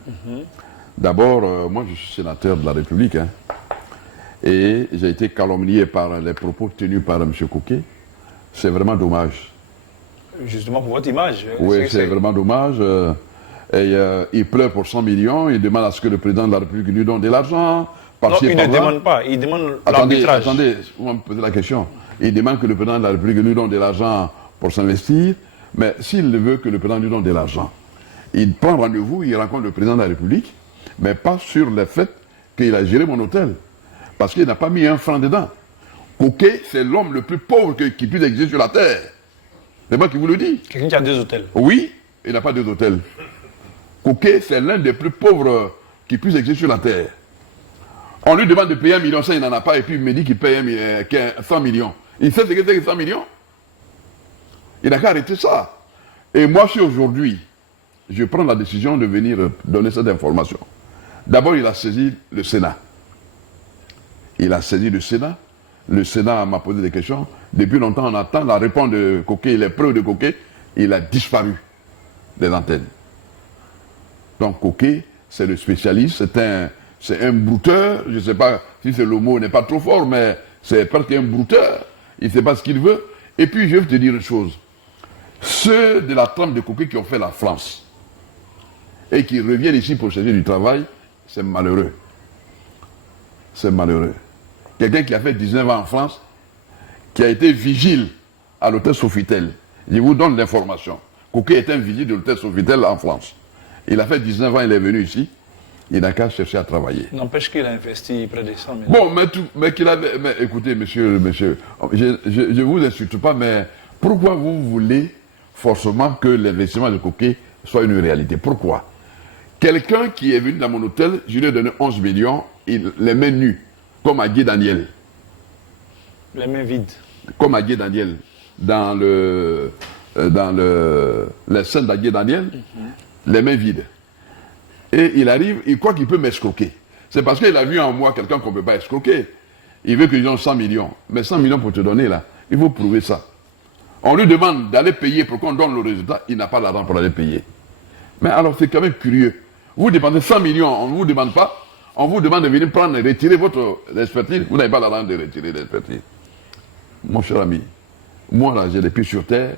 d'abord, moi je suis sénateur de la République, hein, et j'ai été calomnié par les propos tenus par M. Kouké. C'est vraiment dommage. Justement pour votre image. Oui, c'est vraiment dommage. Il pleure pour 100 millions, il demande à ce que le président de la République lui donne de l'argent. Non, il ne demande pas, il demande l'arbitrage. Attendez, vous me posez la question. Il demande que le président de la République lui donne de l'argent pour s'investir, mais s'il veut que le président lui donne de l'argent, il prend rendez-vous, il rencontre le président de la République, mais pas sur le fait qu'il a géré mon hôtel. Parce qu'il n'a pas mis 1 franc dedans. Kouké, c'est l'homme le plus pauvre qui puisse exister sur la terre. C'est moi qui vous le dis. Quelqu'un qui a 2 hôtels. Oui, il n'a pas 2 hôtels. Kouké, c'est l'un des plus pauvres qui puisse exister sur la terre. On lui demande de payer 1 million, ça il n'en a pas, et puis il me dit qu'il paye 100 millions. Il sait ce que c'est que 100 millions? Il n'a qu'à arrêter ça. Et moi, si aujourd'hui, je prends la décision de venir donner cette information, d'abord il a saisi le Sénat. Il a saisi le Sénat. Le Sénat m'a posé des questions. Depuis longtemps, on attend la réponse de Kouké, les preuves de Kouké. Il a disparu des antennes. Donc Kouké, c'est le spécialiste, c'est un brouteur. Je ne sais pas si le mot n'est pas trop fort, mais c'est presque un brouteur. Il ne sait pas ce qu'il veut. Et puis, je vais te dire une chose. Ceux de la trempe de Kouké qui ont fait la France et qui reviennent ici pour chercher du travail, c'est malheureux. C'est malheureux. Quelqu'un qui a fait 19 ans en France, qui a été vigile à l'hôtel Sofitel. Je vous donne l'information. Kouké est un vigile de l'hôtel Sofitel en France. Il a fait 19 ans, il est venu ici. Il n'a qu'à chercher à travailler. N'empêche qu'il a investi près de 100 000. Bon, mais qu'il avait... Mais écoutez, monsieur, je ne vous insulte pas, mais pourquoi vous voulez forcément que l'investissement de Kouké soit une réalité? Pourquoi? Quelqu'un qui est venu dans mon hôtel, je lui ai donné 11 millions, il les mains nues, comme à Guy Daniel. Les mains vides. Comme à Guy Daniel, dans le dans les scènes d'Agué Daniel, les mains vides. Et il arrive, il croit qu'il peut m'escroquer. C'est parce qu'il a vu en moi quelqu'un qu'on ne peut pas escroquer. Il veut que je donne 100 millions. Mais 100 millions pour te donner là, il faut prouver ça. On lui demande d'aller payer pour qu'on donne le résultat, il n'a pas l'argent pour aller payer. Mais alors c'est quand même curieux. Vous demandez 100 millions, on ne vous demande pas, on vous demande de venir prendre et retirer votre expertise, vous n'avez pas l'argent de retirer l'expertise. Mon cher ami, moi là j'ai les pieds sur terre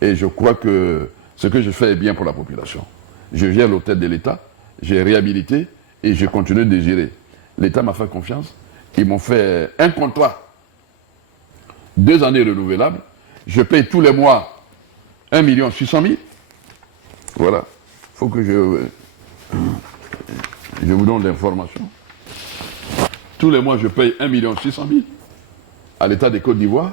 et je crois que ce que je fais est bien pour la population. Je viens à l'hôtel de l'État, j'ai réhabilité et je continue de gérer. L'État m'a fait confiance, ils m'ont fait un contrat, 2 années renouvelables, je paye tous les mois 1 600 000. Voilà, il faut que je vous donne l'information. Tous les mois je paye 1 600 000 à l'État des Côte d'Ivoire.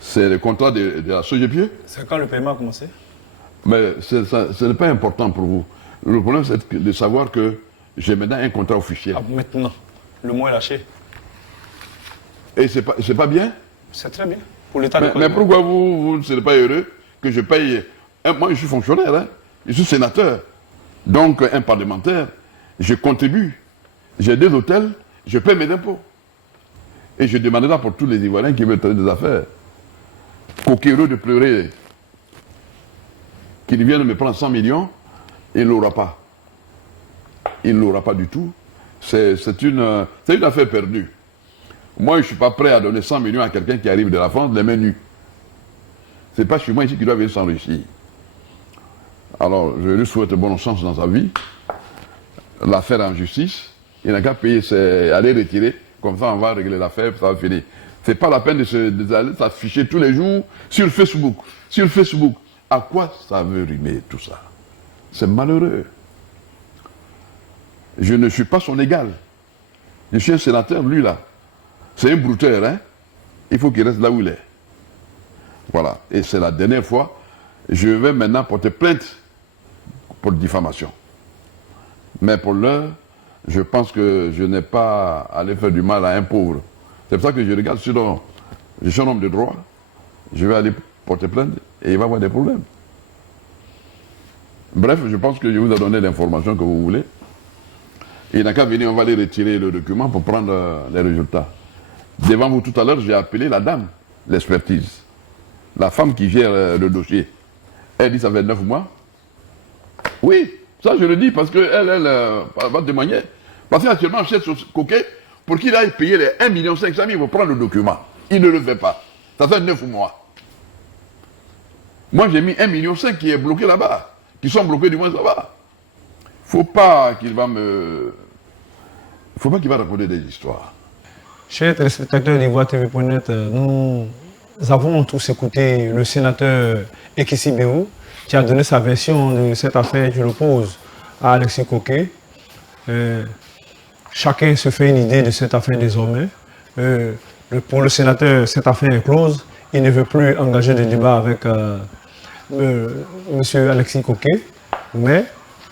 C'est le contrat de la SOGEPIE. C'est quand le paiement a commencé? Mais ce n'est pas important pour vous. Le problème, c'est de savoir que j'ai maintenant un contrat officiel. Ah, maintenant, le mot est lâché. Et c'est pas bien? C'est très bien. Pour l'État. Mais pourquoi vous ne serez pas heureux que je paye... Moi, je suis fonctionnaire, hein? Je suis sénateur. Donc, un parlementaire, je contribue. J'ai 2 hôtels, je paye mes impôts. Et je demanderai pour tous les Ivoiriens qui veulent faire des affaires, coquéreux de pleurer, qu'ils viennent me prendre 100 millions, il ne l'aura pas. Il ne l'aura pas du tout. C'est une affaire perdue. Moi, je ne suis pas prêt à donner 100 millions à quelqu'un qui arrive de la France les mains nues. Ce n'est pas chez moi ici qu'il doit venir s'enrichir. Alors, je lui souhaite bon sens dans sa vie. L'affaire en justice, il n'a qu'à payer, c'est aller retirer. Comme ça, on va régler l'affaire, ça va finir. Ce n'est pas la peine d'aller s'afficher tous les jours sur Facebook. Sur Facebook. À quoi ça veut rimer tout ça? C'est malheureux. Je ne suis pas son égal. Je suis un sénateur, lui là. C'est un brouteur, hein? Il faut qu'il reste là où il est. Voilà. Et c'est la dernière fois. Je vais maintenant porter plainte pour diffamation. Mais pour l'heure, je pense que je n'ai pas à aller faire du mal à un pauvre. C'est pour ça que je regarde sinon, je suis un homme de droit, je vais aller porter plainte et il va y avoir des problèmes. Bref, je pense que je vous ai donné l'information que vous voulez. Il n'a qu'à venir, on va aller retirer le document pour prendre les résultats. Devant vous tout à l'heure, j'ai appelé la dame, l'expertise. La femme qui gère le dossier. Elle dit ça fait 9 mois. Oui, ça je le dis parce qu'elle va témoigner. Parce qu'actuellement, je cherche Coquet pour qu'il aille payer les 1 500 000 pour prendre le document. Il ne le fait pas. Ça fait 9 mois. Moi, j'ai mis 1,5 million qui est bloqué là-bas. Qui sont bloqués du moins là-bas. Faut pas qu'il va raconter des histoires. Chers téléspectateurs d'Ivoire TV.net, nous avons tous écouté le sénateur Ekissi Béou qui a donné sa version de cette affaire. Je l'oppose à Alexis Coquet. Chacun se fait une idée de cette affaire désormais. Pour le sénateur, cette affaire est close. Il ne veut plus engager de débat avec M. Alexis Coquet. Mais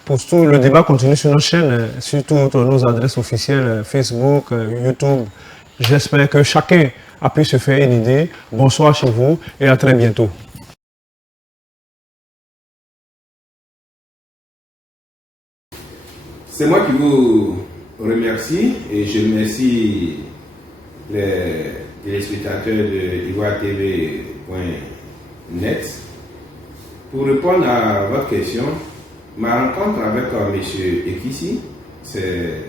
pour tout, le débat continue sur nos chaînes, sur toutes nos adresses officielles, Facebook, YouTube. J'espère que chacun a pu se faire une idée. Bonsoir chez vous et à très bientôt. C'est moi qui vous remercie et je remercie les téléspectateurs de ivoiretv.net. Pour répondre à votre question, ma rencontre avec M. Ekissi, c'est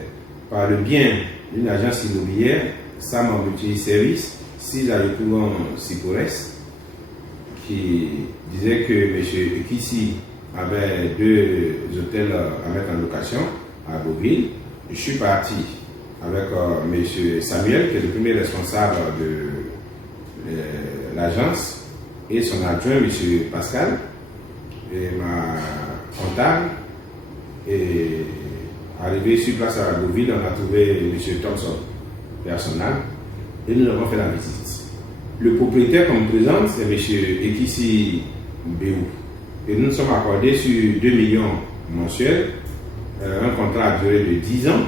par le bien d'une agence immobilière, Sam Multi-Service, 6 à Yopougon Sipores, qui disait que M. Ekissi avait 2 hôtels à mettre en location à Beauville. Je suis parti avec M. Samuel, qui est le premier responsable de l'agence, et son adjoint, M. Pascal, et ma comptable. Et arrivé sur place à Beauville, on a trouvé M. Thompson, personnel, et nous avons fait la visite. Le propriétaire qu'on me présente, c'est M. Ekissi Béou. Et nous nous sommes accordés sur 2 millions mensuels, un contrat à durée de 10 ans,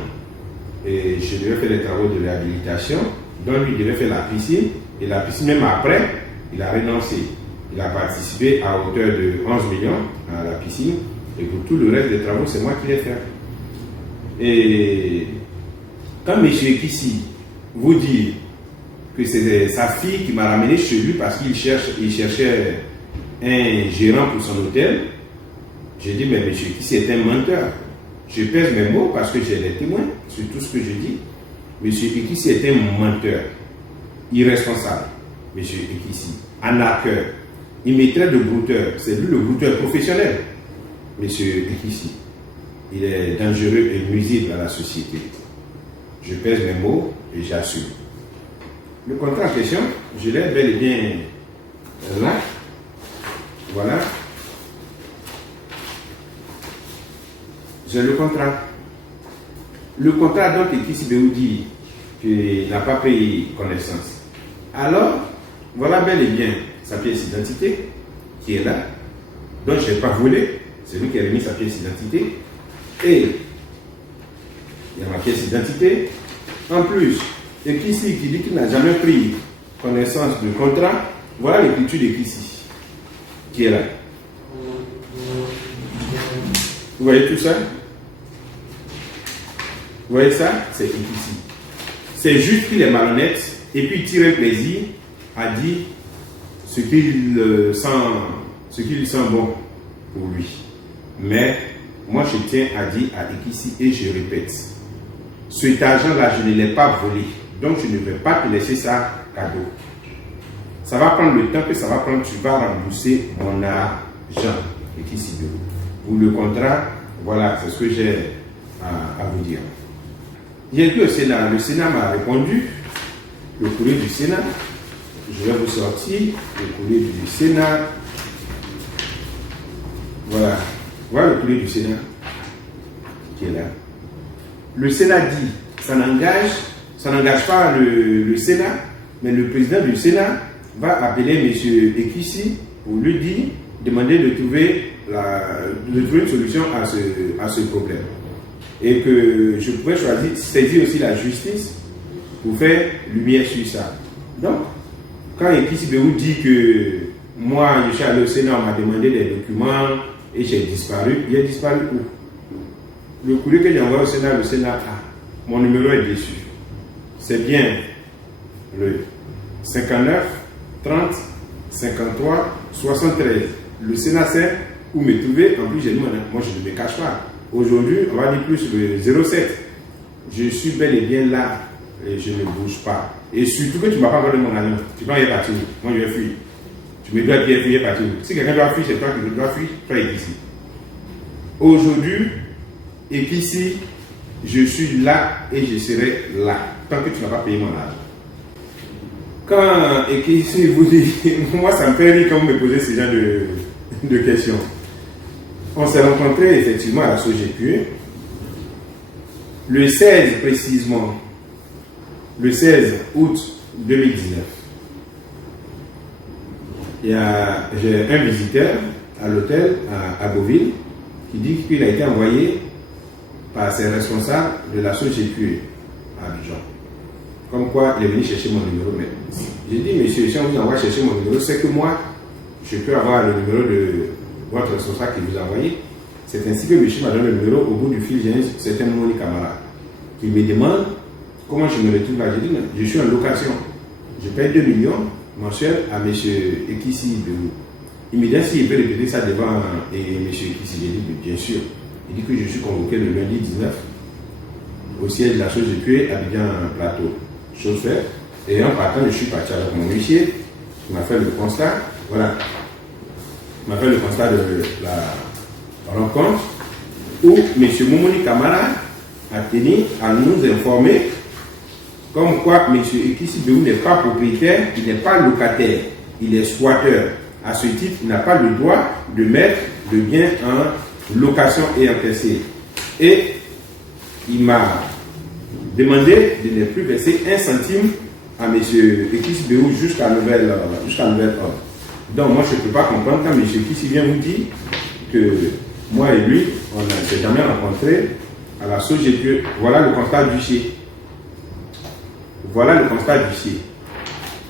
et je devais faire les travaux de réhabilitation, donc lui devait faire la piscine, et la piscine, même après, il a renoncé. Il a participé à hauteur de 11 millions à la piscine. Et pour tout le reste des travaux, c'est moi qui l'ai fait. Et quand M. Ekissi vous dit que c'est sa fille qui m'a ramené chez lui parce qu'il cherchait un gérant pour son hôtel, j'ai dit, mais M. Ekissi est un menteur. Je pèse mes mots parce que j'ai des témoins sur tout ce que je dis. M. Ekissi est un menteur, irresponsable. M. Ekissi, arnaqueur. Il me traite de brouteur. C'est lui le brouteur professionnel. M. Ekissi. Il est dangereux et nuisible à la société. Je pèse mes mots et j'assume. Le contrat en question, je l'ai bel et bien là. Voilà. J'ai le contrat. Le contrat dont Ekissi Béou dit qu'il n'a pas payé connaissance. Alors, voilà bel et bien sa pièce d'identité qui est là, dont je n'ai pas volé. C'est lui qui a remis sa pièce d'identité. Et il y a ma pièce d'identité. En plus, Ekissi qui dit qu'il n'a jamais pris connaissance du contrat, voilà l'écriture d'Ekissi qui est là. Vous voyez tout ça? Vous voyez ça? C'est Ekissi. C'est juste qu'il est malhonnête et puis il tire un plaisir à dire ce qu'il sent bon pour lui. Mais moi je tiens à dire à Ekissi et je répète, cet argent-là je ne l'ai pas volé, donc je ne vais pas te laisser ça cadeau. Ça va prendre le temps que ça va prendre, tu vas rembourser mon argent, Ekissi Béou. Pour le contrat, voilà, c'est ce que j'ai à vous dire. J'ai vu au Sénat, le Sénat m'a répondu, le courrier du Sénat, je vais vous sortir le courrier du Sénat. Voilà, voilà le courrier du Sénat qui est là. Le Sénat dit, ça n'engage pas le Sénat, mais le président du Sénat va appeler M. Ekissi pour lui dire, demander de trouver une solution à ce problème. Et que je pouvais choisir, saisir aussi la justice pour faire lumière sur ça. Donc, quand Ekissi Béou dit que moi, je suis allé au Sénat, on m'a demandé des documents et j'ai disparu, il a disparu où? Le courrier que j'ai envoyé au Sénat, le Sénat a. Mon numéro est dessus. C'est bien le 59 30 53 73. Le Sénat sait où me trouver. En plus, j'ai dit, moi je ne me cache pas. Aujourd'hui, on va dire plus le 07. Je suis bel et bien là et je ne bouge pas. Et surtout que tu ne m'as pas volé mon ami. Tu vas y partir. Moi, je vais fuir. Tu me dois bien fuir, partir. Si quelqu'un doit fuir, c'est toi qui dois fuir. Toi, Ekissi. Aujourd'hui, Ekissi, je suis là et je serai là. Tant que tu n'as pas payé mon argent. Quand Ekissi vous dit, moi, ça me fait rire quand vous me posez ce genre de questions. On s'est rencontrés effectivement à la SOGECUE le 16 précisément, le 16 août 2019. J'ai un visiteur à l'hôtel à Beauville qui dit qu'il a été envoyé par ses responsables de la SOGECUE à Abidjan. Comme quoi il est venu chercher mon numéro. Mais j'ai dit, monsieur, si on vous envoie chercher mon numéro, c'est que moi, je peux avoir le numéro de votre responsable qui vous a envoyé. C'est ainsi que monsieur m'a donné le numéro. Au bout du fil, j'ai un certain Moni Camara qui me demande comment je me retrouve là. J'ai dit, je suis en location. Je paye 2 millions mensuels à monsieur Ekissi Béou. Il me dit s'il peut répéter ça devant monsieur Ekissi. J'ai dit, bien sûr. Il dit que je suis convoqué le lundi 19 au siège de la SOGECUE à Abidjan Plateau. Chose faite. Et en partant, je suis parti avec mon huissier. Il m'a fait le constat. Voilà. Il m'a fait le constat de la rencontre où M. Momoni Camara a tenu à nous informer comme quoi M. Ekissi Béou n'est pas propriétaire, il n'est pas locataire, il est squatteur. À ce titre, il n'a pas le droit de mettre le bien en location et encaissé. Et il m'a demandé de ne plus verser 1 centime à M. Ekissi Béou jusqu'à nouvel ordre. Donc moi je ne peux pas comprendre quand M. Ekissi vient vous dire que moi et lui, on ne s'est jamais rencontrés à la SOGECUE. Voilà le constat d'huissier. Voilà le constat d'huissier.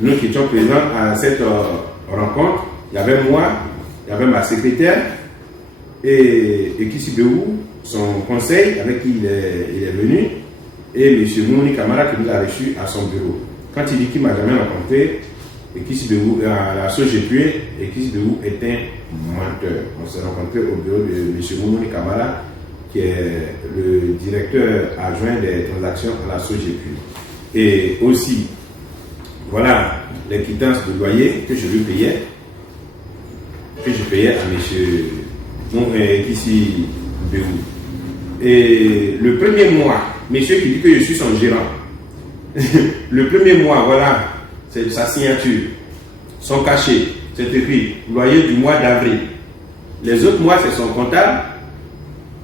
Nous qui étions présents à cette rencontre Il y avait moi, il y avait ma secrétaire et Kissi Béou, son conseil avec qui il est venu, et M. Mouni Kamara qui nous a reçus à son bureau. Quand il dit qu'il ne m'a jamais rencontré, et Kissi Béou, à la SOGEPUE, et Kissi Béou est un menteur. On s'est rencontré au bureau de M. Mouni Kamara, qui est le directeur adjoint des transactions à la SOGEPUE. Et aussi, voilà les quittances de loyer que je lui payais, que je payais à M. Kissi Béou. Et le premier mois, monsieur qui dit que je suis son gérant, le premier mois, voilà, c'est sa signature, son cachet, c'est écrit loyer du mois d'avril. Les autres mois, c'est son comptable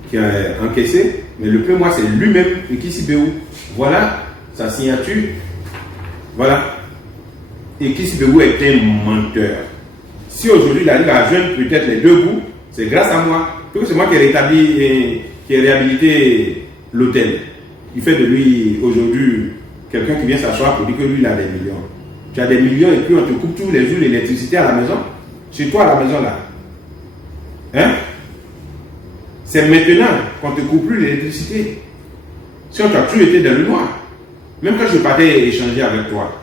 qui a encaissé, mais le premier mois, c'est lui-même, Kissi Béou. Voilà sa signature. Voilà. Et Kissi Béou est un menteur. Si aujourd'hui il arrive à joindre peut-être les deux bouts, c'est grâce à moi. Parce que c'est moi qui ai rétabli et qui ai réhabilité l'hôtel. Il fait de lui aujourd'hui quelqu'un qui vient s'asseoir pour dire que lui il a des millions. Tu as des millions et puis on te coupe tous les jours l'électricité à la maison. Chez toi à la maison là. Hein? C'est maintenant qu'on ne te coupe plus l'électricité. Si on t'a toujours été dans le noir. Même quand je partais échanger avec toi,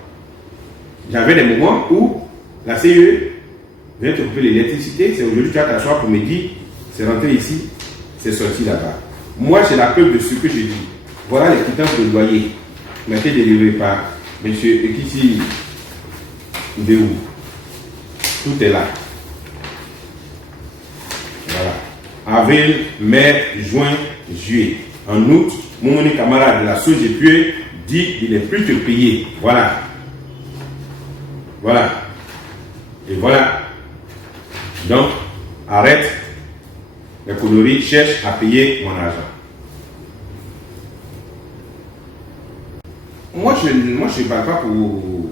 j'avais des moments où la CE vient te couper l'électricité. C'est aujourd'hui tu vas t'asseoir pour me dire c'est rentré ici, c'est sorti là-bas. Moi j'ai la preuve de ce que je dis. Voilà les quittances de loyer qui ont été délivrées par M. Kissi Béou. Tout est là. Voilà. Avril, mai, juin, juillet. En août, mon camarade de la SOGEPUE dit qu'il n'est plus te payer. Voilà. Voilà. Et voilà. Donc, arrête. Les conneries cherchent à payer mon argent. Moi, je ne parle pas pour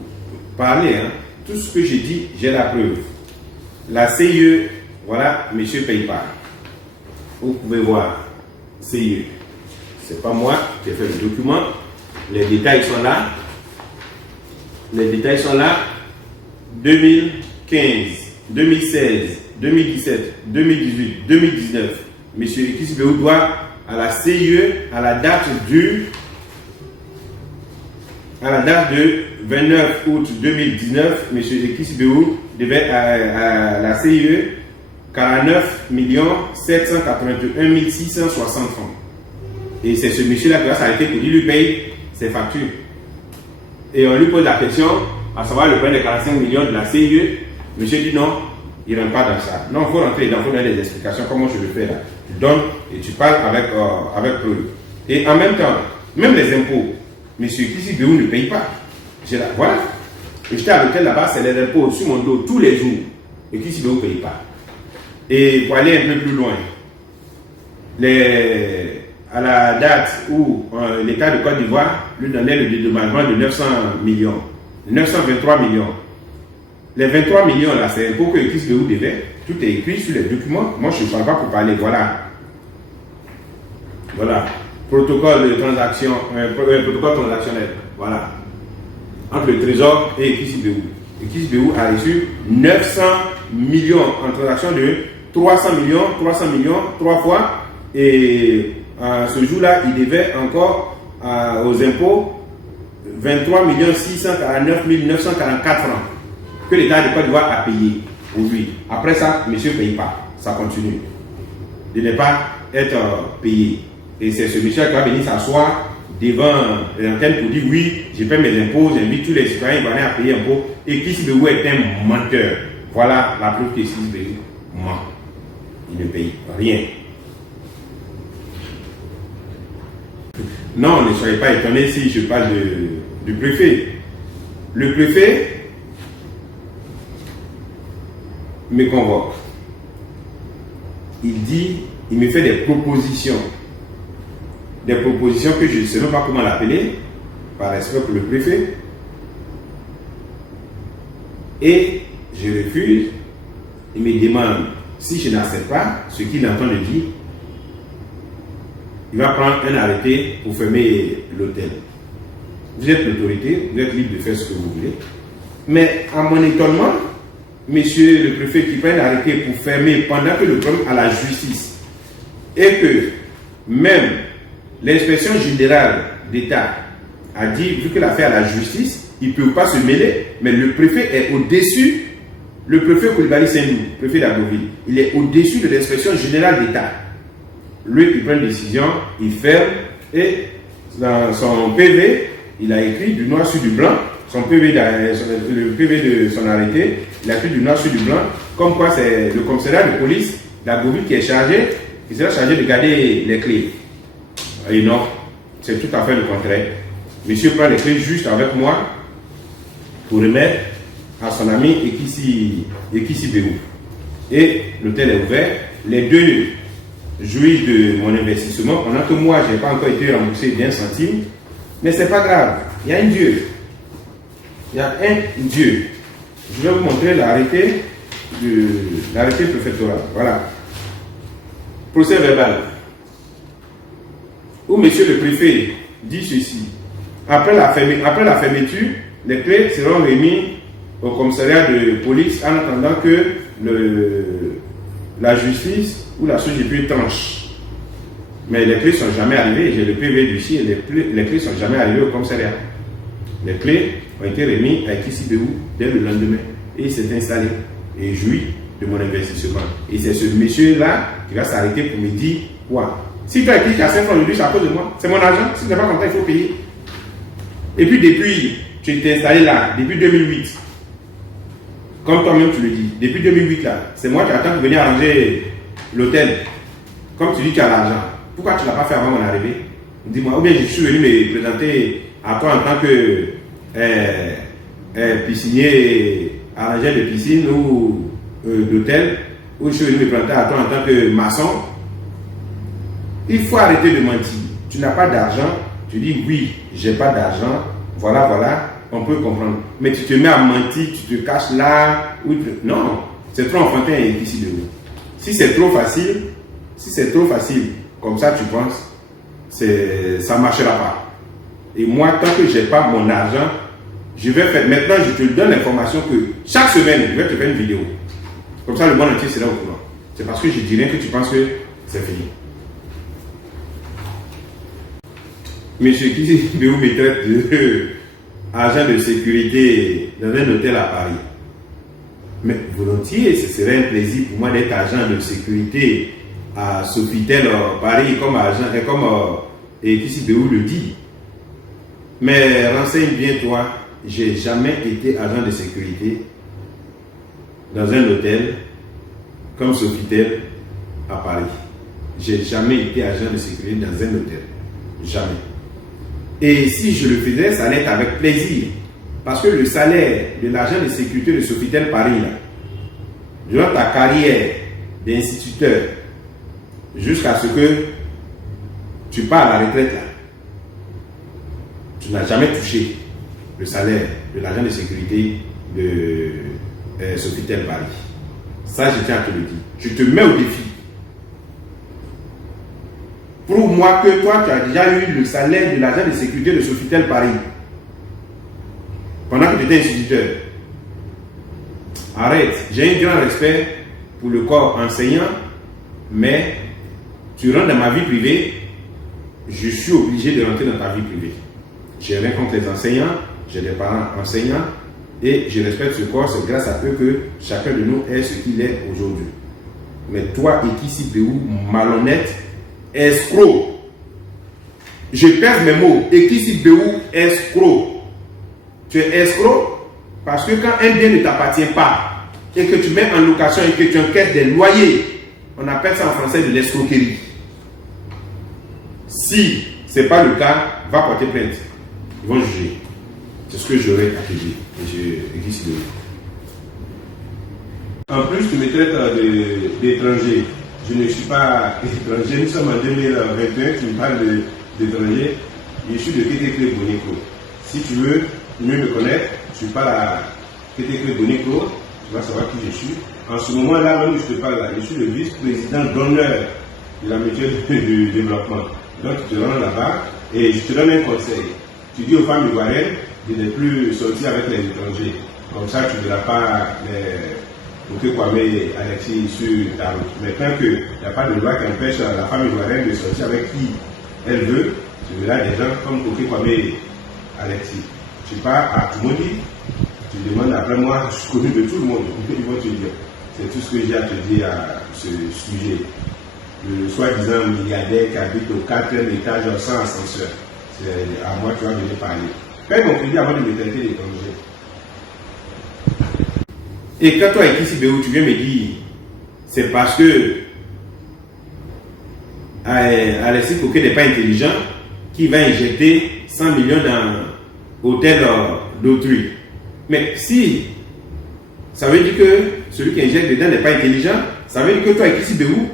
parler. Hein. Tout ce que j'ai dit, j'ai la preuve. La CIE, voilà, monsieur paye pas. Vous pouvez voir, CIE. C'est pas moi qui ai fait le document. Les détails sont là. Les détails sont là. 2015, 2016, 2017, 2018, 2019. Monsieur Kissi Béou doit à la CIE à la date de 29 août 2019, monsieur Kissi Béou devait à la CIE 49 781 660 francs. Et c'est ce monsieur-là qui va s'arrêter pour lui paye ses factures. Et on lui pose la question, à savoir le point de 45 millions de la CIE. Monsieur dit non, il ne rentre pas dans ça. Non, il faut rentrer, il faut donner des explications, comment je le fais là. Tu donnes et tu parles avec preuve. Et en même temps, même les impôts, monsieur Kissi Béou ne paye pas. Voilà. Et j'étais à l'hôtel là-bas, c'est les impôts sur mon dos tous les jours. Et Kissi Béou ne paye pas. Et pour aller un peu plus loin, à la date où l'État de Côte d'Ivoire lui donnait le dédommagement de 900 millions, 923 millions. Les 23 millions là, c'est l'impôt que Kissi Béou devait. Tout est écrit sur les documents. Moi, je ne parle pas pour parler. Voilà. Voilà. Protocole de transaction, protocole transactionnel. Voilà. Entre le Trésor et Kissi Béou. Et Kissi Béou a reçu 900 millions en transaction de 300 millions, 3 fois. Et ce jour-là, il devait encore aux impôts 23 649 944 francs que l'État de Côte d'Ivoire a payé pour lui. Après ça, monsieur ne paye pas. Ça continue. De ne pas être payé. Et c'est ce monsieur qui va venir s'asseoir devant l'antenne pour dire oui, je paie mes impôts, j'invite tous les citoyens à payer impôts. Et Kissi Béou est un menteur. Voilà la preuve que Kissi Béou ment. Il ne paye rien. Non, ne soyez pas étonnés si je parle du préfet. Le préfet me convoque. Il me fait des propositions. Des propositions que je ne sais même pas comment l'appeler, par respect pour le préfet. Et je refuse. Il me demande si je n'accepte pas ce qu'il entend de dire. Il va prendre un arrêté pour fermer l'hôtel. Vous êtes l'autorité, vous êtes libre de faire ce que vous voulez. Mais à mon étonnement, monsieur le préfet qui prenne arrêté pour fermer pendant que le problème à la justice et que même l'inspection générale d'État a dit, vu que l'affaire à la justice, il ne peut pas se mêler, mais le préfet est au-dessus, le préfet Koulibaly Sendou, préfet d'Agoville, il est au-dessus de l'inspection générale d'État. Lui, il prend une décision, il ferme, et dans son PV, il a écrit du noir sur du blanc, le PV de son arrêté, il a écrit du noir sur du blanc, comme quoi c'est le commissariat de police d'Agoville qui est chargé, qui sera chargé de garder les clés. Et non, c'est tout à fait le contraire. Monsieur prend les clés juste avec moi pour remettre à son ami Ekissi Béou. Et l'hôtel est ouvert. Les deux jouissent de mon investissement pendant que moi, je n'ai pas encore été remboursé d'un centime. Mais ce n'est pas grave. Il y a un Dieu. Il y a un Dieu. Je vais vous montrer l'arrêté préfectoral. Voilà. Procès verbal. Où monsieur le préfet dit ceci. Après la fermeture, les clés seront remises au commissariat de police en attendant que la justice ou la SOGEPU tranche. Mais les clés ne sont jamais arrivées, j'ai le PV d'ici, et les clés ne sont jamais arrivées au commissariat. Les clés ont été remises à Ekissi Béou dès le lendemain. Et il s'est installé et jouit de mon investissement. Et c'est ce monsieur-là qui va s'arrêter pour me dire quoi. Si tu as écrit à 5 francs aujourd'hui, c'est à cause de moi. C'est mon argent. Si tu n'es pas content, il faut payer. Et puis depuis, tu t'es installé là, depuis 2008. Comme toi-même tu le dis, depuis 2008 là, c'est moi qui attends pour venir arranger l'hôtel. Comme tu dis, tu as l'argent. Pourquoi tu ne l'as pas fait avant mon arrivée? Dis-moi. Ou bien je suis venu me présenter à toi en tant que piscinier, arrangeur de piscine ou d'hôtel. Ou je suis venu me présenter à toi en tant que maçon. Il faut arrêter de mentir. Tu n'as pas d'argent. Tu dis oui, j'ai pas d'argent. Voilà, on peut comprendre. Mais tu te mets à mentir, tu te caches là. Non, c'est trop enfantin ici de nous. Si c'est trop facile, comme ça tu penses, ça ne marchera pas. Et moi, tant que je n'ai pas mon argent, je vais faire. Maintenant, je te donne l'information que chaque semaine, je vais te faire une vidéo. Comme ça, le monde entier sera au courant. C'est parce que je dis rien que tu penses que c'est fini. Monsieur Ekissi Béou me traite d'agent de sécurité dans un hôtel à Paris. Mais volontiers, ce serait un plaisir pour moi d'être agent de sécurité à Sofitel Paris comme Ekissi Béou le dit. Mais renseigne bien toi, j'ai jamais été agent de sécurité dans un hôtel comme Sofitel à Paris. J'ai jamais été agent de sécurité dans un hôtel. Jamais. Et si je le faisais, ça allait être avec plaisir. Parce que le salaire de l'agent de sécurité de Sofitel Paris, là, durant ta carrière d'instituteur, jusqu'à ce que tu pars à la retraite, là, tu n'as jamais touché le salaire de l'agent de sécurité de Sofitel Paris. Ça, je tiens à te le dire. Je te mets au défi. Prouve-moi que toi, tu as déjà eu le salaire de l'agent de sécurité de Sofitel Paris pendant que tu étais instituteur. Arrête. J'ai un grand respect pour le corps enseignant, mais tu rentres dans ma vie privée, je suis obligé de rentrer dans ta vie privée. J'ai rien contre les enseignants, j'ai des parents enseignants et je respecte ce corps. C'est grâce à eux que chacun de nous est ce qu'il est aujourd'hui. Mais toi, Ekissi Béou, malhonnête, escroc. Je pèse mes mots. Ekissi Béou, escroc. Tu es escroc parce que quand un bien ne t'appartient pas et que tu mets en location et que tu enquêtes des loyers, on appelle ça en français de l'escroquerie. Si ce n'est pas le cas, va porter plainte. Ils vont juger. C'est ce que j'aurais à te dire, M. Ekissi Béou. En plus, tu me traites d'étranger. Je ne suis pas étranger. Nous sommes en 2021, tu me parles d'étranger. Je suis de Kétékré Boniko. Si tu veux mieux me connaître, tu parles à Kétékré Boniko, tu vas savoir qui je suis. En ce moment-là, même je te parle là, je suis le vice-président d'honneur de la mutuelle du développement. Donc tu te rends là-bas et je te donne un conseil. Tu dis aux femmes ivoiriennes de ne plus sortir avec les étrangers. Comme ça, tu ne verras pas Koké Kwame et Alexis sur ta route. Mais tant qu'il n'y a pas de loi qui empêche la femme ivoirienne de sortir avec qui elle veut, tu verras des gens comme Koké Kwame et Alexis. Tu pars à Toumoudi, tu demandes après moi, je suis connu de tout le monde, ils vont te dire. C'est tout ce que j'ai à te dire à ce sujet. Le soi-disant milliardaire qui habite au 4e étage sans ascenseur. C'est à moi que tu vas venir parler. Fais mon crédit avant de me traiter d'étranger. Et quand toi, ici, Béou, tu viens me dire, c'est parce que Alexis Coquet n'est pas intelligent qui va injecter 100 millions dans l'hôtel d'autrui. Mais si ça veut dire que celui qui injecte dedans n'est pas intelligent, ça veut dire que toi, ici, Béou,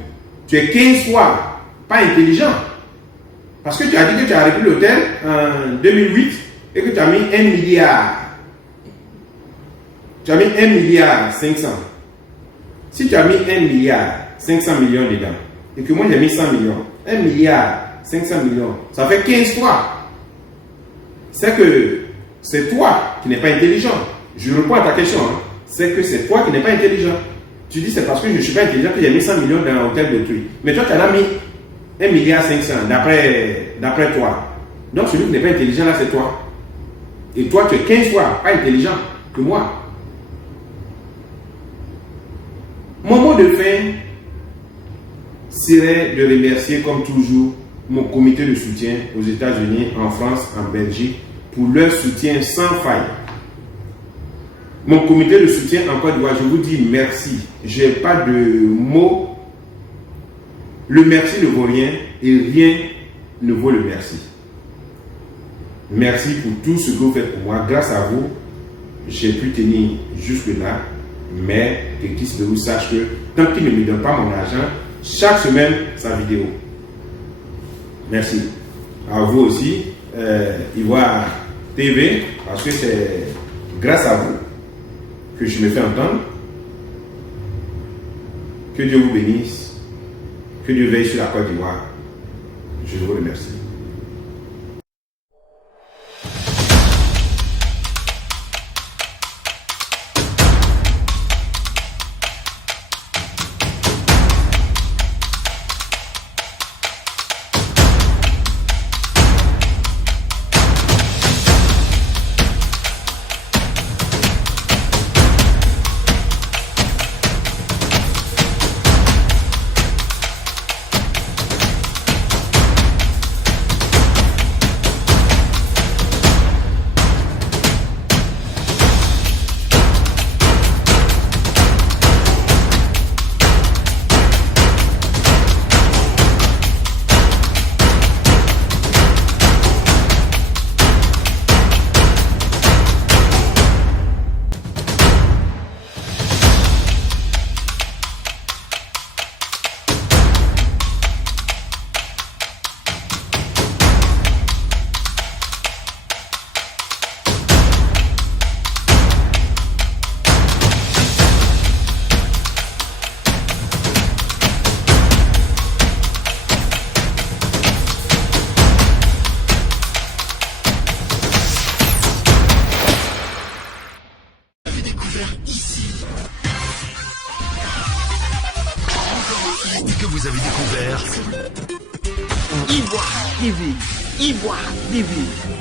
tu es 15 fois pas intelligent. Parce que tu as dit que tu as arrêté l'hôtel en 2008 et que tu as mis 1 milliard. Tu as mis 1 milliard 500. Si tu as mis 1 milliard 500 millions dedans et que moi j'ai mis 100 millions, 1 milliard 500 millions, ça fait 15 fois. C'est que c'est toi qui n'es pas intelligent. Je réponds à ta question. Hein. C'est que c'est toi qui n'es pas intelligent. Tu dis c'est parce que je ne suis pas intelligent que j'ai mis 100 millions dans l'hôtel d'autrui. Mais toi tu en as mis 1 milliard 500 d'après toi. Donc celui qui n'est pas intelligent là c'est toi. Et toi tu es 15 fois pas intelligent que moi. Mon mot de fin serait de remercier comme toujours mon comité de soutien aux États-Unis, en France, en Belgique pour leur soutien sans faille. Mon comité de soutien en Côte d'Ivoire, je vous dis merci. Je n'ai pas de mots. Le merci ne vaut rien et rien ne vaut le merci. Merci pour tout ce que vous faites pour moi. Grâce à vous, j'ai pu tenir jusque-là. Mais que Kiss Béou sache que tant qu'il ne me donne pas mon argent, chaque semaine, sa vidéo. Merci. À vous aussi, Ivoire TV, parce que c'est grâce à vous que je me fais entendre. Que Dieu vous bénisse. Que Dieu veille sur la Côte d'Ivoire. Je vous remercie. Que vous avez découvert Ivoire TV. Ivoire TV.